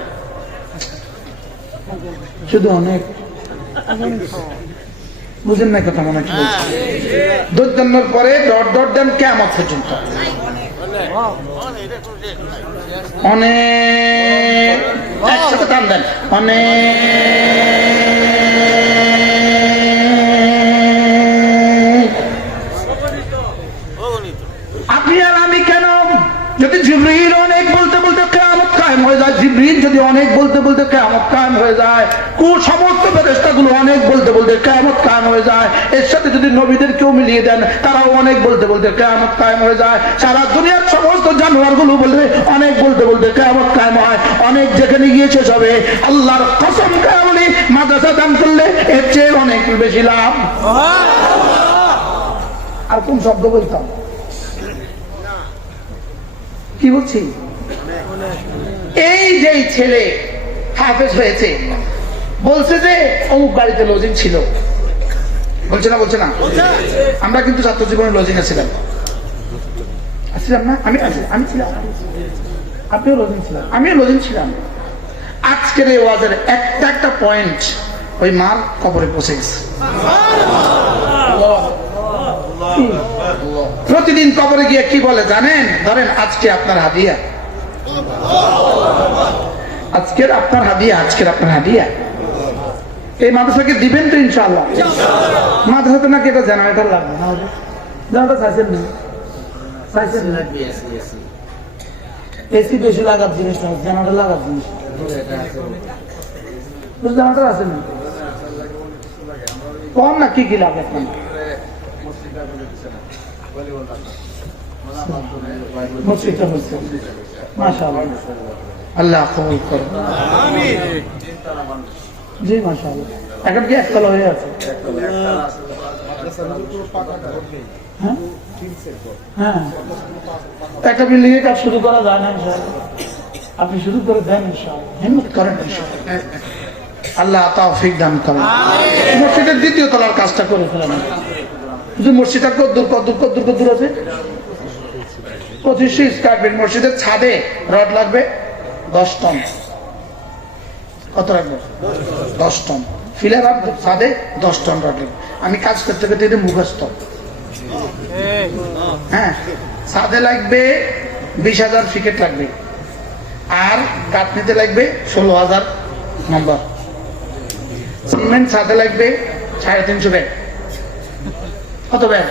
শুধু অনেক বুঝেন না কথা, মনে কি বলছি? 52 পরে ডট দেন কিয়ামত পর্যন্ত, অনেক একসাথে টান দেন, অনেক। আপনি আর আমি কেন? যদি জিবরিল অনেক বলতে বলতে কিয়ামত কায়েম হয়ে যায়, জিবরিল যদি অনেক বলতে বলতে কিয়ামত কায়েম হয়ে যায়, সমস্ত ফেরেশতাগুলো অনেক বলতে বলতে কিয়ামত কায়েম হয়ে যায়, এর সাথে যদি নবীদেরকেও মিলিয়ে দেন তারাও অনেক বলতে বলতে কিয়ামত কায়েম হয়ে যায়, সারা দুনিয়ার সমস্ত জানোয়ারগুলো বলবে অনেক বলতে বলতে কিয়ামত কায়েম হয়, অনেক যেখানে গিয়ে শেষ হবে। আল্লাহর কসম করে বলি, মাদ্রাসা দান করলে এর চেয়ে অনেক বেশি লাভ। আর কোন শব্দ বলতাম, কি বলছি? এই যে ছেলে হাফেজ হয়েছে, বলছে যে অমুক বাড়িতে লজিং ছিল, বলছে না? বলছে না? আমরা কিন্তু ছাত্র জীবনে লজিং ছিলাম, আসছিলাম না? আমি ছিলাম, আপনিও লজিং ছিলাম, আমিও লজিং ছিলাম। আজকের এই ওয়াজের একটা একটা পয়েন্ট ওই মার কবরে পৌঁছে গেছে। প্রতিদিন কবরে গিয়ে কি বলে জানেন? ধরেন আজকে আপনার হাদিয়া, আজকের আপনার হাদিয়া, আজকের আপনার হাদিয়া এই মাদ্রাসাকে দিবেন তো ইনশাআল্লাহ? মাদ্রাসাতে নাকি এটা জেনারেটর লাগবে না? জেনারেটর চাইছেন না? চাইছেন না? এসি বেশি লাগার জিনিস না, জেনারেটর লাগার জিনিস। জেনারেটর আছে না? কম না কি কি লাগে আপনার? মসজিদটা হচ্ছে মাশাআল্লাহ, আল্লাহ কবুল করুন। জি মাশাআল্লাহ। এখন কি একতলা হয়ে আছে? হ্যাঁ হ্যাঁ, একটা বিল্ডিং এর কাজ শুরু করা যায় না ইনশাআল্লাহ? আপনি শুরু করে দেন ইনশাআল্লাহ, হিম্মত করেন ইনশাআল্লাহ, আল্লাহ তৌফিক দান করেন। মসজিদের দ্বিতীয় তলার কাজটা করে ফেলেন। মসজিদটা কদ্দূর আছে? 2500 স্কয়ার ফিট। মসজিদের ছাদে রড লাগবে 10 টন। কত লাগবে? 10 টন। ফিলার আর ছাদে 10 টন রড লাগবে। আমি কাজ করতে করতে মুখস্থ। হ্যাঁ, ছাদে লাগবে 20,000 ফিকেট লাগবে, আর কাটনিতে লাগবে 16,000 নম্বর। সিমেন্ট ছাদে লাগবে 350 ব্যাগ। কত ব্যাগ?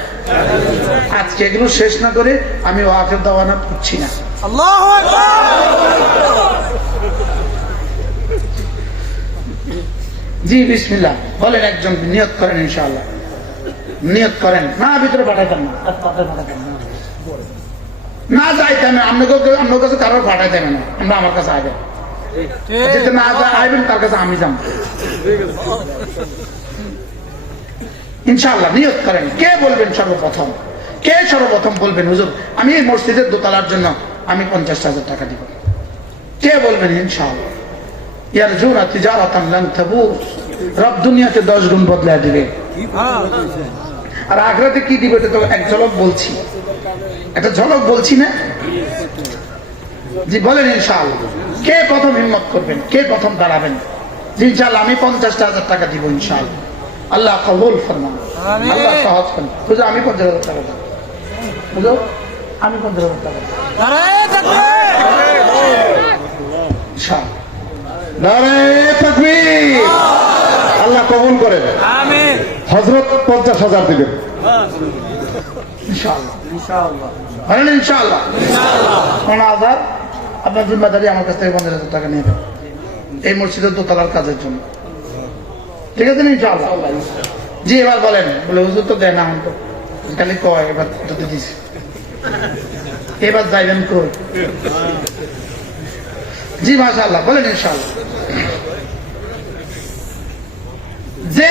আজকে এগুলো শেষ না করে আমি ওয়াকেফ দাওয়ানা পড়ছি না। আল্লাহু আকবার। জি বিসমিল্লাহ বলেন, একজন নিয়ত করেন ইনশাআল্লাহ, নিয়ত করেন। না ভিতরে পাঠাইতাম না, না যাইতাম না, আপনার কাছে কারোর পাঠাইতাম না, আমরা আমার কাছে আইবেন, যেতে না আইবেন তার কাছে আমি যাম ইনশাআল্লাহ। নিয়ত করেন। কে বলবেন সর্বপ্রথম? কে সর্বপ্রথম বলবেন হুজুর আমি এই মসজিদের দোতলার জন্য আমি 50,000 টাকা দিব? কে বলবেন? ইনশাআল্লাহ। ইয়ারজুনা তিজারাতান লান তাবুর। রব দুনিয়াতে 10 গুণ বদলায় দিবে, আর আখিরাতে কি দিবে এটা তো এক ঝলক বলছি, একটা ঝলক বলছি না? জি বলেন ইনশাআল্লাহ। কে প্রথম হিম্মত করবেন? কে প্রথম দাঁড়াবেন? জি ইনশাআল্লাহ আমি 50,000 টাকা দিব ইনশাআল্লাহ। আল্লাহ কবুল ফরমান, আল্লাহ সহজ করেন। হুজুর আমি 50,000 টাকা দেব, হুজুর আমি 50,000 টাকা দেব। নারে তাকবীর। আল্লাহ কবুল করেন। আমিন। হযরত 50,000 দিবেন ইনশাআল্লাহ। ইনশাআল্লাহ বলেন ইনশাআল্লাহ। ইনশাআল্লাহ। 50,000 আপনার জিম্মাদারি, আমার কাছ থেকে 50,000 টাকা নিয়ে দেবেন এই মসজিদের দোতলার কাজের জন্য, ঠিক আছে ইনশাআল্লাহ? জি এবার বলেন। বলে হুজুর তো দেয় না, আমার তো খালি কয়, এবার তো দিছি, এবার যাইবেন কই? জি মাশাআল্লাহ বলেন ইনশাআল্লাহ। যে